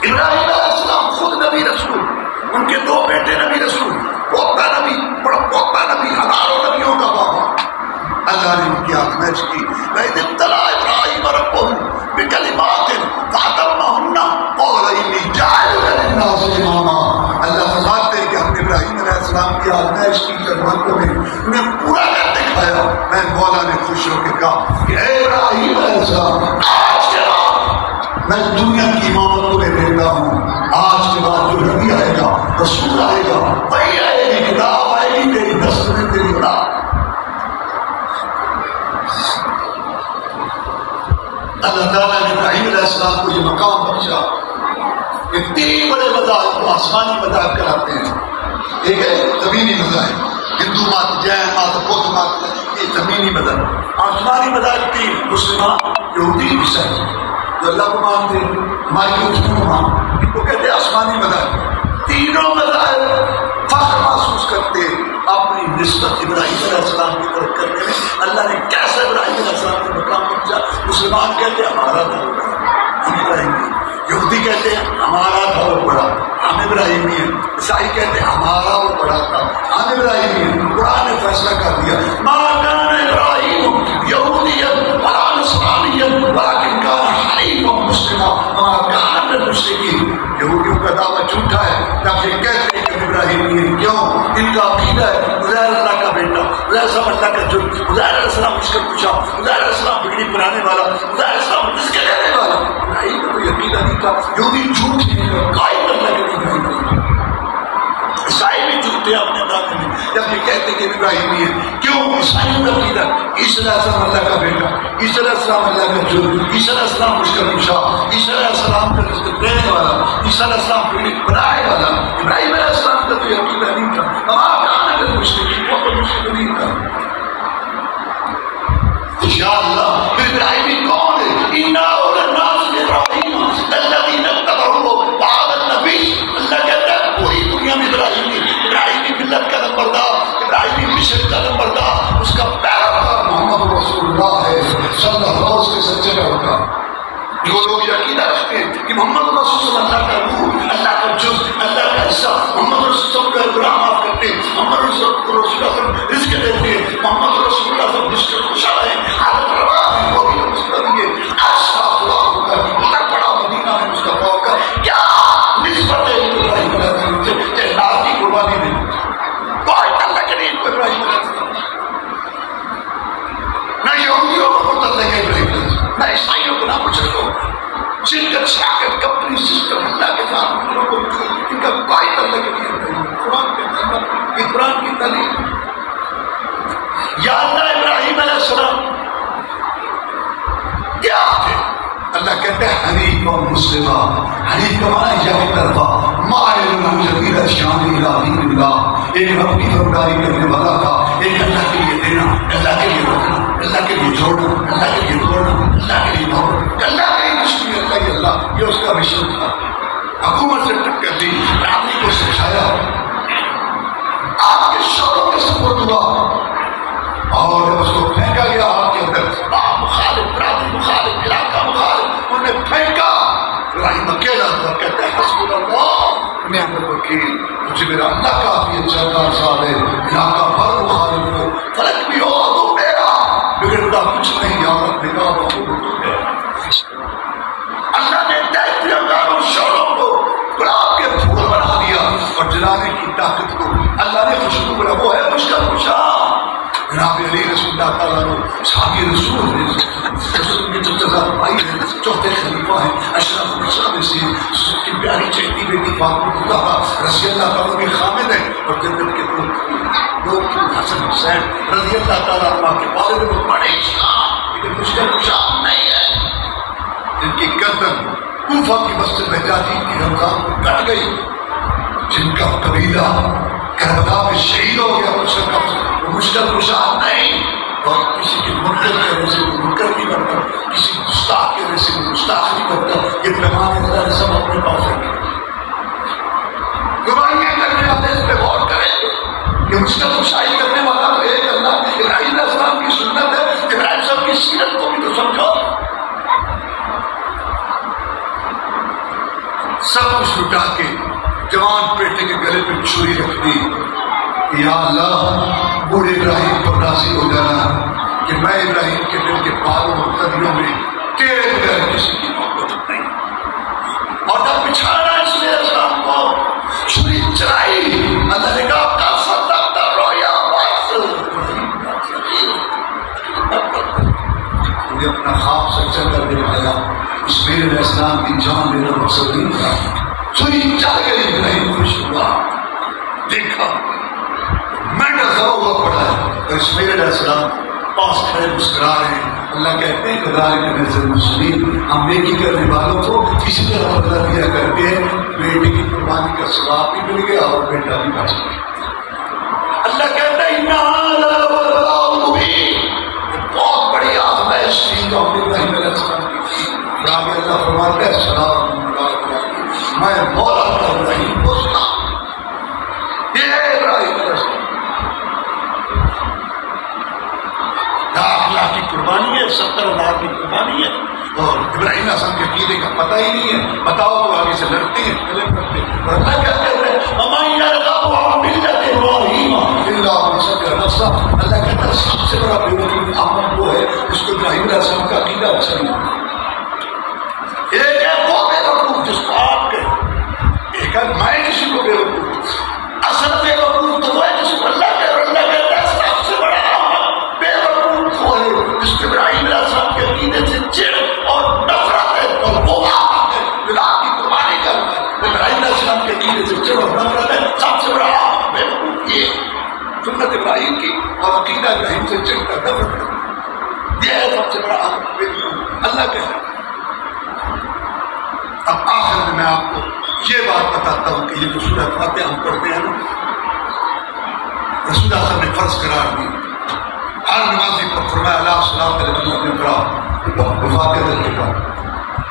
ابراہیم علیہ السلام خود نبی رسول ان کے 2 بیٹے نبی رسول پوتا نبی بڑا پوتا نبی ہزاروں نبیوں کا بابا. اللہ نے ان کی آزمائش کی. وَإِذِ ابْتَلَىٰ إِبْرَاهِيمَ رَبُّهُ بِكَلِمَاتٍ فَأَتَمَّهُنَّ قَالَ إِنِّي جَاعِلُكَ لِلنَّاسِ إِمَامًا. اللہ فرماتے ہیں کہ ہم نے ابراہیم علیہ السلام کی آزمائش کی ضرورتوں میں انہیں پورا کر دکھایا. میں مولا نے خوش ہو کے کہا کہ اے ابراہیم علیہ السلام آج کے بعد میں دنیا کی امامت تمہیں دیتا ہوں. آج کے بعد جو نبی آئے گا رسول آئے گا وہی آئے گی کتاب آئے گی تیری نسل میں تیری اولاد. اللہ تعالیٰ نے ابراہیم علیہ السلام کو یہ مقام بخشا. یہ 3 بڑے مذاہب کو آسمانی مذاہب کراتے ہیں. ایک ہے زمینی مذاہب ہندو مت جین مت بدھ مت یہ زمینی مذہب. آسمانی مذاہب 3 مسلمان یہودی عیسائی جو اللہ کو مانتے ہیں ہماری کو مانتے ان کو کہتے ہیں آسمانی مذاہب. تینوں مذاہب فخر محسوس کرتے اپنی نسبت ابراہیم علیہ السلام کی طرف کرنے میں. اللہ نے کیسے ابراہیم علیہ السلام کو مقام پہنچا. مسلمان کہتے ہیں ہمارا دور بڑا ہم ابراہیم. یہودی کہتے ہیں ہمارا دور بڑا ہم ابراہیمی ہیں. عیسائی کہتے ہیں ہمارا وہ بڑا تھا. ہم ابراہیمی ہیں. قرآن نے فیصلہ کر دیا ما کان ابراہیم یہودیا ولا نصرانیا ولکن کان حنیفا مسلما وما کان من المشرکین. یہودیوں کا دعویٰ جھوٹا ہے تاکہ کہتے ہیں کہ ابراہیمی ہیں. کیوں؟ ان کا عقیدہ ہے عزیر اللہ کا بیٹا, عزیر صاحب اللہ کا جن, عزیر علیہ السلام مشکل کشا, عزیر علیہ السلام بگڑی بنانے والا, عزیر علیہ السلام رزق دینے والا. ابراہیم کا کوئی عقیدہ نہیں تھا. یہودی جھوٹ ہی نہیں قائم اللہ کے ابراہیم. عیسائی بھی جھوٹے اپنے دعوے میں جب یہ کہتے کہ ابراہیمی ہے. کیوں؟ عیسائیوں کا عقیدہ عیسیٰ علیہ السلام اللہ کا بیٹا, عیسیٰ علیہ السلام اللہ کا جن, عیسیٰ علیہ السلام مشکل کشا, عیسیٰ علیہ السلام کا رزق دینے والا, عیسیٰ علیہ السلام بگڑی بنانے والا. ابراہیم علیہ السلام کا کوئی عقیدہ نہیں تھا. ہمارا کہاں اگر مشرکین وہ کوئی مشکل نہیں تھا. انشاءاللہ ابراہیمی کون ہے؟ اِنَّا أَوْلَى النَّاسِ بِإِبْرَاهِيمَ الَّذِينَ اتَّبَعُوهُ وَهَذَا النَّبِيُّ. اللہ کہتا ہے پوری دنیا میں ابراہیمی ملت کا نمبردار, ابراہیمی مشن کا نمبردار, اس کا پیروکار محمد رسول اللہ ہے صلی اللہ علیہ وسلم. اس کے سچے پیروکار جو لوگ یہ عقیدہ رکھتے ہیں کہ محمد رسول اللہ کا روح, اللہ کا جز, اللہ کا حصہ, محمد رسول اللہ کا گناہ معاف کرتے ہیں, محمد رسول اللہ رزق دیتے ہیں, محمد رسول اللہ مشکل کشا ہے, حالت روا ہے, وہ بھی مستقبل ہے. اشرف اللہ ہوگا ادھر پڑا مدینہ میں مصطفیٰ ہوگا. کیا نسبت ہے ابراہیم علیہ السلام سے کہ نار کی قربانی دے کوئی اللہ کے نہیں, کوئی ابراہیم علیہ السلام نہ یہودیوں کو مطلع ہے ابراہیم علیہ السلام, نہ عیسائیوں کو, نہ مشرکوں جن کا شراکت کمپنی سسٹم اللہ کے ساتھ ان کو ان کا کوئی اللہ کے نہیں. قرآن کے یہ قرآن کی تعلیم. یا اللہ ابراہیم علیہ السلام کیا ہے؟ اللہ کہتے ہیں حنیف و مسلمہ. حنیف کا معنی یک طرفہ, مائل جمیل شان الہی اللہ, ایک رب کی فرمانبرداری کرنے والا تھا, ایک اللہ کے لیے دینا, اللہ کے لیے رکھنا, اللہ کے لیے چھوڑنا, اللہ کے لیے توڑنا, اللہ کے لیے محبت, اللہ کے لیے دشمنی, اللہ کے اللہ. یہ اس کا مشن تھا. حکومت سے ٹکر دی, برادری کو سکھایا, آپ کے شعروں کے سپرد ہوا, اور جب اس کو پھینکا گیا آپ کے اندر, آپ مخالف, برادری مخالف, علاقہ مخالف, انہوں نے پھینکا. ابراہیم اکیلا تھا, کہتا ہے حسبنا اللہ نعم الوکیل, مجھے میرا اللہ کافی ہے, 4 سال ہے, علاقہ بھر مخالف ہو, فرق بھی ہو تو میرا بگڑتا کچھ نہیں, یاد نگاہ بہت ہے. اللہ نے دہتیوں شعروں کو گلاب کے پھول بنا دیا, اور جلانے کی طاقت کو اللہ نے خوشبو بنا. وہ ہے مشکل کشا جناب علی رسول اللہ تعالیٰ نے صحابی رسول کے متضاد بھائی ہیں, چوتھے خلیفہ ہیں, اشرف النساء میں سے کی پیاری چہتی بیٹی فاطمہ زہرا رضی اللہ تعالیٰ کے خامد ہیں, اور جنت کے دو حسن حسین رضی اللہ تعالیٰ عنہ کے والد میں بڑے اسلام, لیکن مشکل کشا نہیں ہے, جن کی گردن کوفہ کی مسجد میں جاتی کی رمضان کو کٹ گئی, جن کا قبیلہ کربلا میں شہید ہو گیا, مشکل کشا نہیں. اور کسی کے منکر کی وجہ سے وہ منکر نہیں کرتا, کسی گستاخ کی وجہ سے وہ گستاخ نہیں کرتا. یہ پیمانے اللہ نے سب اپنے پاس رکھے. قربانیاں کرنے والے اس پہ غور کریں کہ مشکل کشائی کرنے والا تو ایک اللہ. ابراہیم علیہ السلام کی سنت ہے, ابراہیم صاحب کی سیرت کو بھی تو سمجھو. سب کچھ لٹا کے جوان بیٹے کے گلے پہ چھری رکھ دی. یا اللہ بوڑھے ابراہیم پر راضی ہو جانا کہ میں ابراہیم کے دل کے بالوں اور تلیوں میں تیرے بغیر کسی کی محبت نہیں. اور جب بچھانا اس نے اسلام کو چھری چلائی, اللہ نے کہا کا صدقت رویا مجھے اپنا خواب سچا کر دکھایا. اسماعیل علیہ السلام کی جان میرا مقصد نہیں تھا. چھری چل گئی, ابراہیم خوش ہوا, دیکھا مینڈل دبا ہوا پڑا ہے, اور اسماعیل علیہ السلام پاس کھڑے مسکرا رہے ہیں. اللہ کہتے ہیں کذالک نجزی المحسنین, ہم نیکی کرنے والوں کو اسی طرح بدلہ دیا کرتے ہیں. بیٹے کی قربانی کا ثواب بھی مل گیا اور بیٹا بھی بچ گیا. اللہ کہتا ہے ان ھذا لہو البلاء المبین, بہت بڑی آزمائش تھی جو ابراہیم علیہ السلام کی. آگے اللہ فرماتا ہے سلام علیکم, میں مولا کا ابراہیم کو سنا. یہ ہے ابراہیم علیہ السلام. کی قربانی ہے, 70,000 کی قربانی ہے, اور ابراہیم السلام کے عقیدے کا پتہ ہی نہیں ہے. بتاؤ تو آگے بیماری سے لڑتے ہیں، گلے پڑتے ہیں، اور اللہ کیا کہہ رہے ہیں وَمَن يَرْغَبُ عَن مِلَّةِ إِبْرَاهِيمَ إِلَّا مَن سَفِهَ نَفْسَهُ. اللہ کہتا ہے سب سے بڑا بے وقوف احمد وہ ہے جس کو ابراہیم علیہ السلام کا عقیدہ اچھا نہیں. ایک ہے وہ بے وقوف جس کو آپ کہیں، ایک ہے میں کسی کو بے وقوف. اصل بے وقوف تو وہ ہے جس کو اللہ کہہ رہا. اللہ کہتا ہے سب سے بڑا احمد بے وقوف وہ ہے جس کو ابراہیم علیہ السلام کے عقیدے سے چڑ اور نفرت ہے، اور وہ احمد ہے بلا کی قربانی کرتا ہے. ابراہیم علیہ السلام کے عقیدے سے چڑ اور نفرت ہے. سب سے بڑا احمد بے وقوف یہ سنت ابراہیم کی اور عقیدہ ابراہیم سے چڑ کر نفرت ہے. یہ ہے سب سے بڑا احمد بے وقوف. اللہ کہہ رہا. اب آخر میں آپ کو یہ بات بتاتا ہوں کہ یہ جو سورہ فاتحہ ہم پڑھتے ہیں نا، رسول اللہ صلی اللہ علیہ وسلم نے فرض قرار دی. ہر نمازی پر فرمایا لا صلاۃ لمن لم یقرأ بفاتحۃ الکتاب،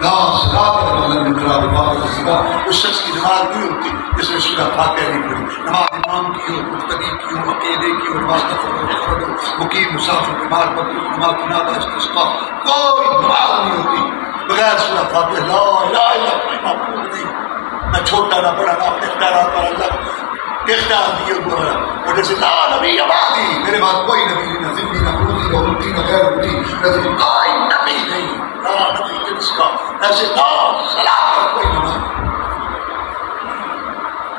لا صلاۃ لمن لم یقرأ بفاتحۃ الکتاب. اس شخص کی نماز نہیں ہوتی جس نے سورہ فاتحہ نہیں پڑھی. نماز امام کی ہو، مقتدی کی ہو، اکیلے کی ہو، نماز نفل ہو، مقیم، مسافر، بیمار، مطلوب، نماز جنازہ، استسقاء، کوئی نماز نہیں ہوتی بغیر سورہ فاتحہ. لا الہ الا اللہ کوئی معبود نہیں، نہ چھوٹا نہ بڑا، نہ اپنے اختیارات پر اللہ کے اختیار دیے ہوئے ہیں. اور جیسے لا نبی بعدی، میرے بعد کوئی نبی نہیں، نہ ذمہ، نہ قوتی، نہ امتی، نہ غیر امتی، نہ کوئی نبی نہیں. لا نبی جنس کا ایسے لا صلاۃ پر کوئی نماز.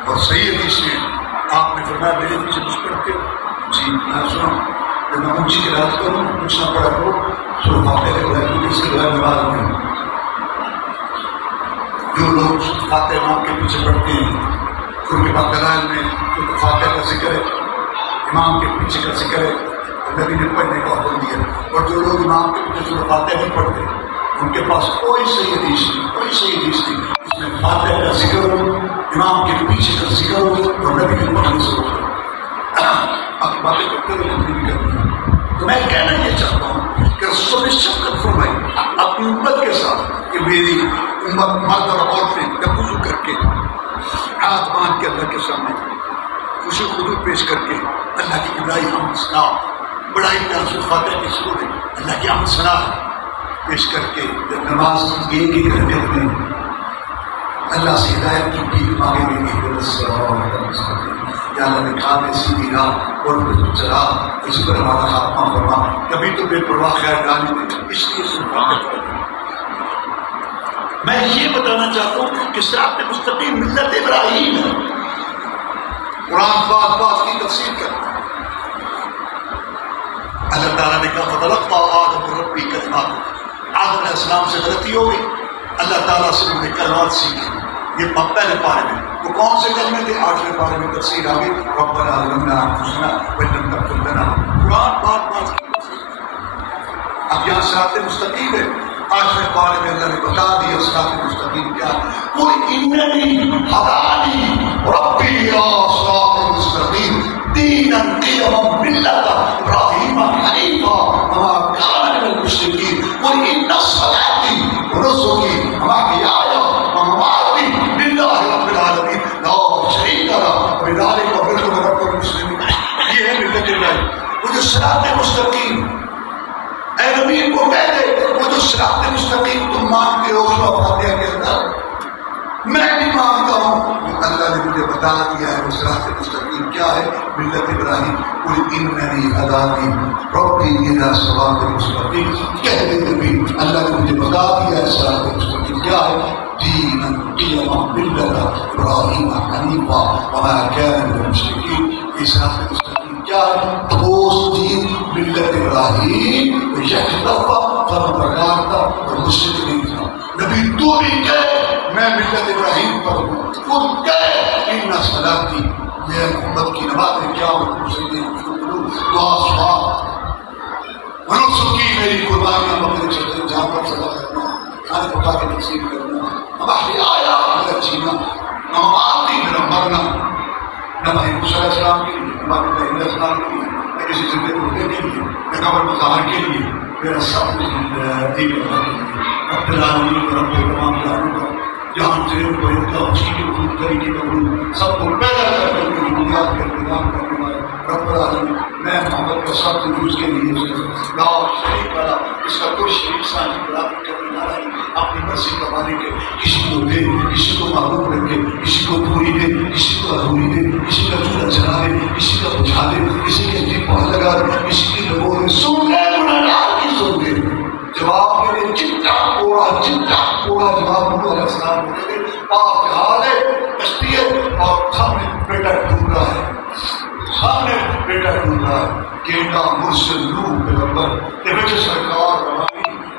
اور صحیح حدیث میں آپ نے فرمایا میرے پیچھے کچھ پڑھتے ہو؟ جی میں سنا. جب میں اونچی قرات کروں پوچھنا پڑا کرو سورہ فاتحہ کے بغیر کیونکہ اس کے بغیر نماز نہیں. جو لوگ فاتحہ امام کے پیچھے پڑھتے ہیں ان کے بعد دلائل میں کیونکہ فاتحہ کا ذکر ہے، امام کے پیچھے کا ذکر ہے، نبی نے پڑھنے کا حکم دیا. اور جو لوگ امام کے پیچھے سورہ فاتحہ نہیں پڑھتے ان کے پاس کوئی صحیح حدیث نہیں، کوئی صحیح حدیث نہیں اس میں فاتحہ کا ذکر ہو، امام کے پیچھے کا ذکر ہو اور نبی کے پڑھنے سے ہو. آپ باتیں کرتے ہوئے نبی بھی کرتے ہیں. تو میں کہنا یہ چاہتا ہوں کہ رسول نے شفقت فرمائی اپنی امت کے ساتھ کہ میری امت مرد اور عورتیں جب وضو کر کے ہاتھ باندھ کے اللہ کے سامنے خوشی خضوع پیش کر کے اللہ کی ابرائی حمد ثنا بڑائی کا سورہ فاتحہ کی شروع میں اللہ کی حمد ثنا پیش کر کے جب نماز ایک ایک رکعت میں اللہ سے ہدایت کی بھی مانگے گے یا اللہ نے کھا میں سیدھی راہ اور چلا اسی پر ہمارا خاتمہ فرما. کبھی تو بے پرواہ خیر گالی میں اس لیے سنت. میں یہ بتانا چاہتا ہوں کہ صراط مستقیم ملت ابراہیم ہے. قرآن بات بات کی تفسیر کرتا ہے. اللہ تعالیٰ نے کہا فتلقى آدم ربی کلمات. آدم علیہ السلام سے غلطی ہو گئی، اللہ تعالیٰ سے انہوں نے کلمات سیکھی. یہ پہلے پارے میں وہ کون سے کلمے تھے؟ 8ویں پارے میں تفسیر آ گئی ربنا ظلمنا انفسنا وان لم تغفر لنا. قرآن بات بات کی تفسیر. اب یہاں صراط مستقیم ہے. 8ویں پارے میں اللہ نے بتا دیا صراط مستقیم کیا ہے. قل اننی ہدانی ربی الی صراط مستقیم دینا قیما ملت ابراہیم حنیفا وما کان من المشرکین. قل ان صلاتی ونسکی ومحیای ومماتی للہ رب العالمین لا شریک لہ وبذلک امرت رب المسلمین. یہ ہے ملت ابراہیم. وہ جو صراط مستقیم اے نبی کو کہہ دے وہ جو صراط مستقیم تم مانتے ہو سورہ فاتحہ کے اندر میں بھی مانتا ہوں. اللہ نے مجھے بتا دیا ہے وہ صراط مستقیم کیا ہے. ملت ابراہیم. قل اننی ہدانی ربی الی صراط مستقیم. کہہ دے نبی اللہ نے مجھے بتا دیا ہے صراط مستقیم کیا ہے. دینا قیما ملت ابراہیم حنیفا وما کان من المشرکین. یہ صراط مستقیم کیا ہے؟ ٹھوس دین ملت ابراہیم. یک دفعہ فرم بردار تھا اور مشرک نہیں تھا. نبی تو بھی کہے میں ملت ابراہیم پر ہوں. خود کہے ان صلاتی میرے محمد کی نماز میں کیا ہو دعا سوال منسکی میری قربانیاں بکرے چلتے جانور صدا کرنا کھانے پکا کے تقسیم کرنا احیایا میرا جینا نہ مماتی میرا مرنا نہ بھائی موسیٰ علیہ السلام کے لیے نہ بھائی ابراہیم علیہ السلام کے لیے نہ کسی زندے مردے کے لیے نہ قبر مظاہر کے لیے میرا سب کچھ ایک اللہ کے لیے. رب العالمین و رب تمام جہانوں کا جہاں سے ان کو اطلاع اسی کے وجود طریقے کا سب کو پیدا کر کے بنیاد کا انتظام کرنے والا رب العالمین. میں محمد کا سب جلوس کے لیے لا شریک والا اس کا کوئی شریک سانی برابر کرنے والا اپنی پیسے کمانے کے، کسی کو دے، کسی کو معلوم رکھے، کسی کو پوری دے، کسی کو ادھوری دے، کسی کا چولہا جلا دے، کسی کا بجھا دے، کسی کے جی پاس لگا دے، کسی کی لبوں میں سن لے، گنہگار کی سن لے۔ جواب کے لیے چٹا کوڑا جواب نبی علیہ السلام کو دے دے، پاک جہاز ہے، کشتی ہے، اور سامنے بیٹا ڈوب رہا ہے، سامنے بیٹا ڈوب رہا ہے، کیٹا مرسل نوح پیغمبر کے بیٹے سرکار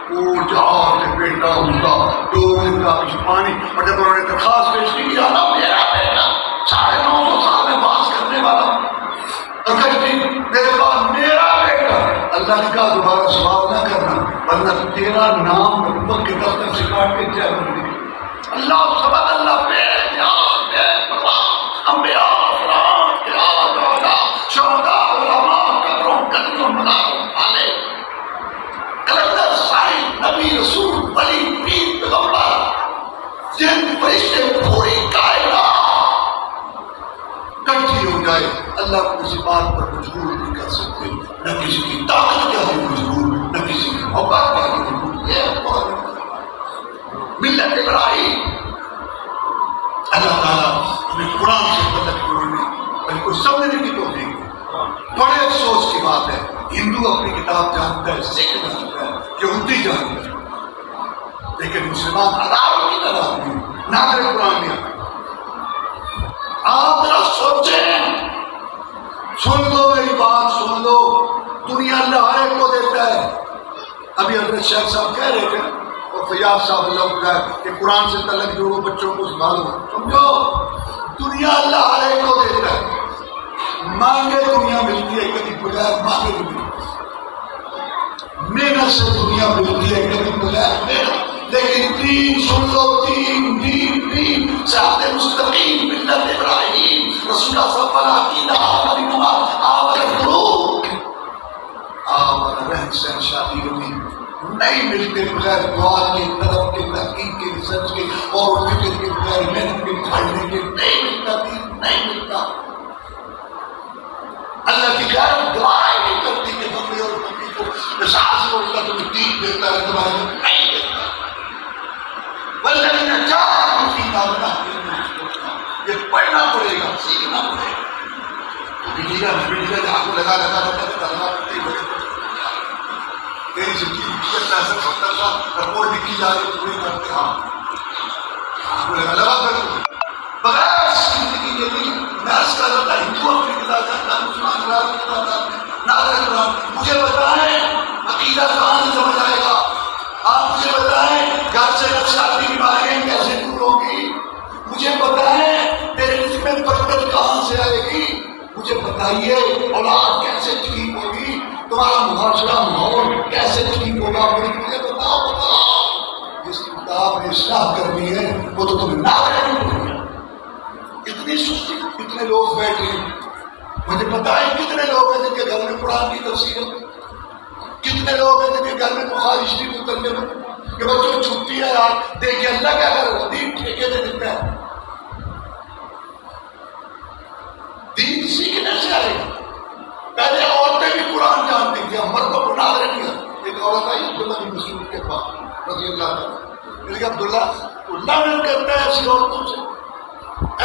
وہ جہاز کے بیٹا ان کا 2 دن کا کچھ پانی، اور جب انہوں نے درخواست پیش کی کہ اللہ میرا بیٹا 950 سال میں باس کرنے والا، اور کہتی میرے پاس میرا بیٹا، اللہ نے کہا دوبارہ سوال نہ کرنا ورنہ تیرا نام نبوت کے دفتر سے کاٹ کے جائے گا۔ اللہ سبحان اللہ بے نیاز بے پرواہ انبیاء افراد قیادت شہداء علماء قدروں مناروں والے کلندر صاحب نبی رسول ولی پیر پیغمبر جن فرشتے پوری کائنات کٹھی ہو جائے، اللہ کو کسی بات پر مجبور نہیں کر سکتے، نہ کسی کی طاقت کیا ہے مجبور، نہ کسی کی اوقات کیا ہے مجبور۔ یہ ملت ابراہیم اللہ تعالیٰ ہمیں قرآن سے مدد کرنے اور کو سمجھنے کی توفیق۔ بڑے افسوس کی بات ہے، ہندو اپنی کتاب جانتا ہے، سکھ جانتا ہے، یہودی جانتا ہے، لیکن مسلمان ہزاروں کی تعداد میں ناظر قرآن میں آپ ذرا سوچیں، سن لو میری بات، سن لو، دنیا اللہ ہر ایک کو دیتا ہے۔ ابھی حضرت شیخ صاحب کہہ رہے تھے اور فیاض صاحب اللہ جائے کہ قرآن سے تعلق جوڑو، بچوں کو سنبھالو، سمجھو دنیا اللہ ہر ایک کو دیتا ہے، مانگے دنیا ملتی ہے، کبھی بغیر مانگے بھی ملتی ہے، محنت سے دنیا ملتی ہے، کبھی بغیر محنت، لیکن دین سن لو، دین دین دین صراط مستقیم ملت ابراہیم رسول اللہ صلی اللہ علیہ وسلم ہماری نماز آور گروہ آور رہن سہن شادیوں میں نہیں ملتے بغیر دعا کے، طلب کے، تحقیق کے، ریسرچ کے اور فکر کے، بغیر محنت کے، پڑھنے کے نہیں ملتا، دین نہیں ملتا۔ اللہ کی غیرت دعائیں نہیں کرتی کہ بندے اور بندی کو احساس ہو اللہ تمہیں دین دیتا ہے، تمہارے نہیں دیتا۔ والذین جاہدوا فینا لنہدینہم، یہ پڑھنا پڑے گا، سیکھنا پڑے گا۔ میڈیا جہاں کو لگا کرتے بڑے تیری زندگی لکھی ہے، پیسہ ہوتا تھا، رپورٹ لکھی جا رہی پوری کرتے، ہاں لگا کر بغیر زندگی کے لیے میں عرض کر رہا تھا، ہندو اپنی کتاب جانتا، مسلمان ناظر قرآن، مجھے بتائیں عقیدہ کہاں سے سمجھ آئے گا؟ آپ مجھے بتائیں گھر سے نفسیاتی بیماریاں کیسے دور ہوگی؟ مجھے بتائیں تیرے رزق میں برکت کہاں سے آئے گی؟ مجھے بتائیے اولاد کیسے ٹھیک ہوگی، تمہارا معاشرہ ماحول کیسے ٹھیک ہوگا؟ مجھے بتاؤ۔ جس کتاب نے اصلاح کرنی ہے وہ تو تمہیں نہ کرنی ہے۔ اتنی سستی، کتنے لوگ بیٹھے ہیں، مجھے بتائیں کتنے لوگ ہیں جن کے گھر میں قرآن کی تفسیر ہے، کتنے لوگ ہیں جن کے گھر میں بخاری شریف اترنے میں کہ بچوں چھٹی ہے آج دیکھیے اللہ کا گھر دین ٹھیکے دے دیتا ہے۔ دین سیکھنے سے آئے گا۔ پہلے عورتیں بھی قرآن جانتی تھیں، مردوں کو نہ رہی ہے۔ ایک عورت آئی عبداللہ بن مسعود کے پاس رضی اللہ عنہ، لیکن عبداللہ لعنت کرتا ہے ایسی عورتوں سے،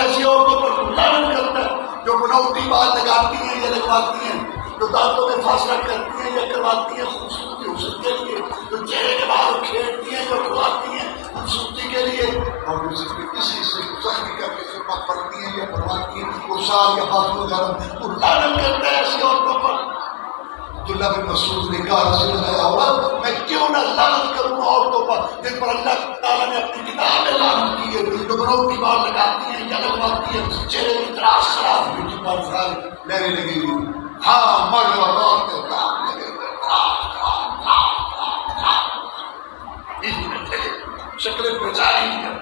ایسی عورتوں پر لعنت کرتا ہے جو بناوٹی بال لگاتی ہیں یا لگواتی ہیں، جو دانتوں میں فاصلہ کرتی ہیں یا کرواتی ہیں خوبصورتی حسن کے لیے، جو چہرے کے باہر کھیلتی ہیں یا کرواتی ہیں خوبصورتی کے لیے، اور دوسرے کے کسی سے زخمی کر کے سرما پڑتی ہیں یا پرواتی ہیں، وہ سال یا ہاتھوں گرم، وہ لعنت کرتا ہے ایسی عورتوں پر۔ عبداللہ بن مسعود نے کہا رسول اللہ عورت میں کیوں نہ لعنت کروں عورتوں پر جن پر اللہ تعالیٰ نے اپنی کتاب میں لعنت کی ہے، جو بناوٹی بال لگاتی ہیں یا لگواتی ہیں، چہرے کی تراش خراب ہوئی جن پر خیال لینے لگی ہوئی۔ ہاں مرد اور عورتیں کام لگے شکلیں پہچانی ہیں،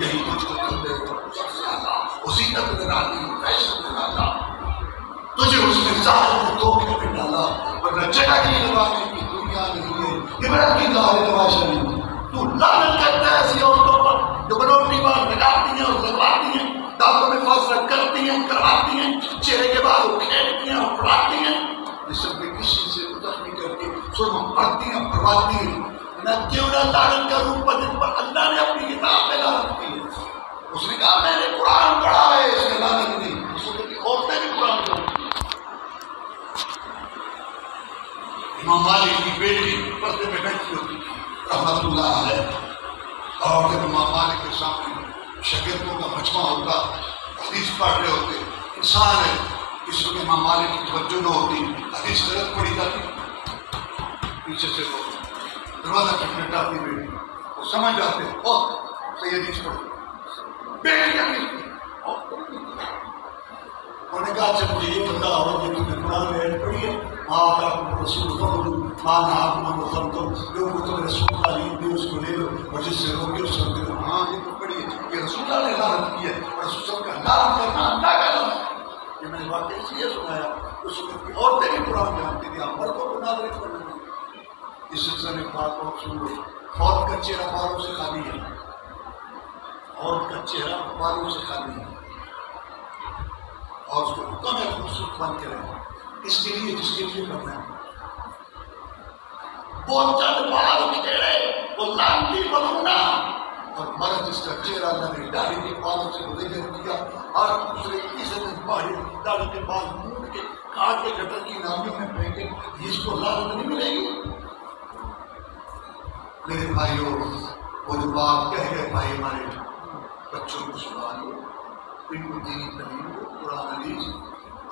یہی کچھ کو تم نے اسی تک میں ڈالی، فیشن میں ڈالا، تجھے اس نے ظاہر میں دھوکے میں ڈالا، ورنہ جگہ کی لگانے کی دنیا نہیں ہے، عبرت کی ظاہر تماشا نہیں۔ تو لعنت کرتا ہے ایسی عورتوں پر جو بناوٹی بال لگاتی ہیں اور لگواتی ہیں، دانتوں میں فاصلہ کرتی ہیں، کرواتی ہیں، چہرے کے بعد وہ کھیلتی ہیں اور پڑھاتی ہیں، جسم میں کسی سے زخمی کر کے سرما پڑتی ہیں، پڑھواتی ہیں، میں کیوں نہ لعنت کروں پر جن پر اللہ نے اپنی کتاب میں لعنت کی ہے؟ اس نے کہا میں نے قرآن پڑھا ہے، اس نے لعنت نہیں. اس نے کہا عورتیں بھی قرآن پڑھتی. امام مالک کی بیٹی پردے میں بیٹھی ہوتی تھی رحمت اللہ علیہ، اور جب امام مالک کے سامنے شاگردوں کا مجمع ہوتا، حدیث پڑھ رہے ہوتے، انسان ہے اس وقت امام مالک کی توجہ نہ ہوتی، حدیث غلط پڑھی جاتی، پیچھے سے وہ دروازہ کھٹکھٹاتی بیٹی، وہ سمجھ جاتے صحیح حدیث پڑھو بیٹی انہوں نے کہا اچھا مجھے یہ بندہ ہو کہ تم نے قرآن میں پڑھی ہے رسول مانا آپ جو تم رسول تعلیم دی اس کو لے لو اور جس سے روکے اس کو دے لو. ہاں یہ تو پڑھی ہے، یہ رسول اللہ نے لعنت کی ہے، رسول صاحب کا لعنت کرنا اللہ کا لعنت ہے. یہ میں نے واقعہ اس لیے سنایا اس وقت کی عورتیں بھی قرآن جانتی تھی، آپ مردوں کو ناظرین کرنے دیں. اس سلسلے میں بات بہت سن لو. عورت کا چہرہ بالوں سے خالی ہے، عورت کا چہرہ بالوں سے خالی ہے، اور اس کو حکم ہے خوبصورت بن کے رہے اس کے لیے جس کے لیے کرنا ہے. وہ چند بال ٹیڑے وہ لانتی بنونا، اور مرد اس کا چہرہ اللہ نے داڑھی کے بالوں سے گزر کیا اور دوسرے تیسرے دن باہر داڑھی کے بال مونڈ کے کاٹ کے گٹر کی نامیوں میں پھینکے، اس کو لعنت نہیں ملے گی. میرے بھائیوں وہ جو بات کہہ گئے بھائی ہمارے بچوں کو سنبھالو، ان کو دینی تعلیم کو قرآن حدیث،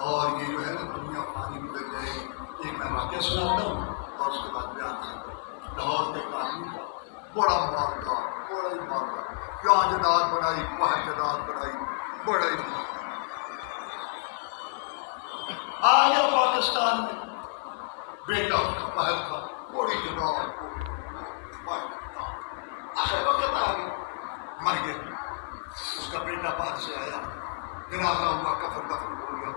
اور یہ جو ہے نا دنیا پانی گزر جائے گی. ایک میں واقعہ سناتا ہوں اور اس کے بعد بیان کرتا ہوں. لاہور کے قانون کا بڑا مالدار، بڑا ہی مالدار، یہاں جداد بنائی وہاں جداد بنائی، بڑا ہی آ گیا پاکستان میں. بیٹا پہل تھا بڑی جداد، آخر وقت آ گیا مر گیا. اس کا بیٹا باہر سے آیا، جنازہ ہوا، کفن دفن ہو گیا.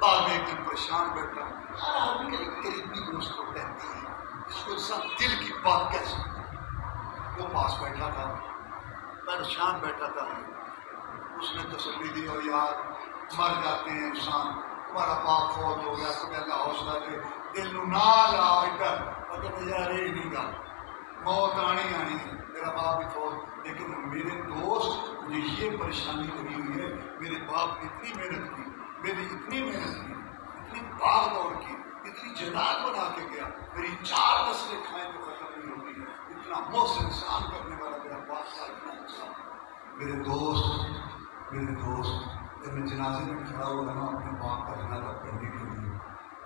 بعد میں ایک دن پریشان بیٹھا، ہر آدمی کے قریبی دوست لوگ رہتے ہیں، اس کو انسان دل کی بات کیسے. وہ پاس بیٹھا تھا، پریشان بیٹھا تھا. اس نے تسلی دی اور یار مر جاتے ہیں انسان، تمہارا باپ فوت ہو گیا، تمہیں اللہ حوصلہ دے، دل نو نہ لا ادھر. اگر یار یہ نہیں گا موت آنی آنی ہے، میرا باپ بھی فوت، لیکن میرے دوست مجھے یہ پریشانی لگی ہوئی ہے، میرے باپ نے اتنی محنت کی، میری اتنی محنت کی، اتنی باغ دوڑ کی، اتنی جنات بنا کے گیا، میری 4 نسلیں کھائیں تو ختم نہیں ہوتی ہے. اتنا محسن انسان کرنے والا میرا باپ تھا، اتنا انسان. میرے دوست جب میں جنازے میں کھڑا ہوا نا اپنے باپ کا جنازہ پڑھنے کے لیے،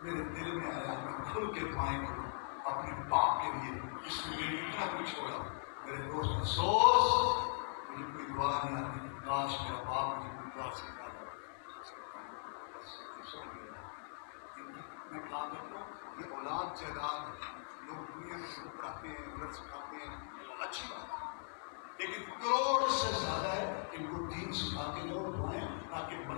میرے دل میں آیا میں کھل کے پائیں کروں اپنے باپ کے لیے، اس نے میرے اتنا کچھ چھوڑا. میرے دوست افسوس مجھے کوئی دعا نہیں آتی، کاش میرا باپ مجھے کوئی دعا سکھا دے. میں کہا کرتا ہوں یہ اولاد جائیداد لوگ دنیا میں سے پڑھاتے ہیں، ہنر سکھاتے ہیں، اچھی بات ہے، لیکن کروڑ سے زیادہ ہے ان کو دین سکھا کے جو دعائیں تاکہ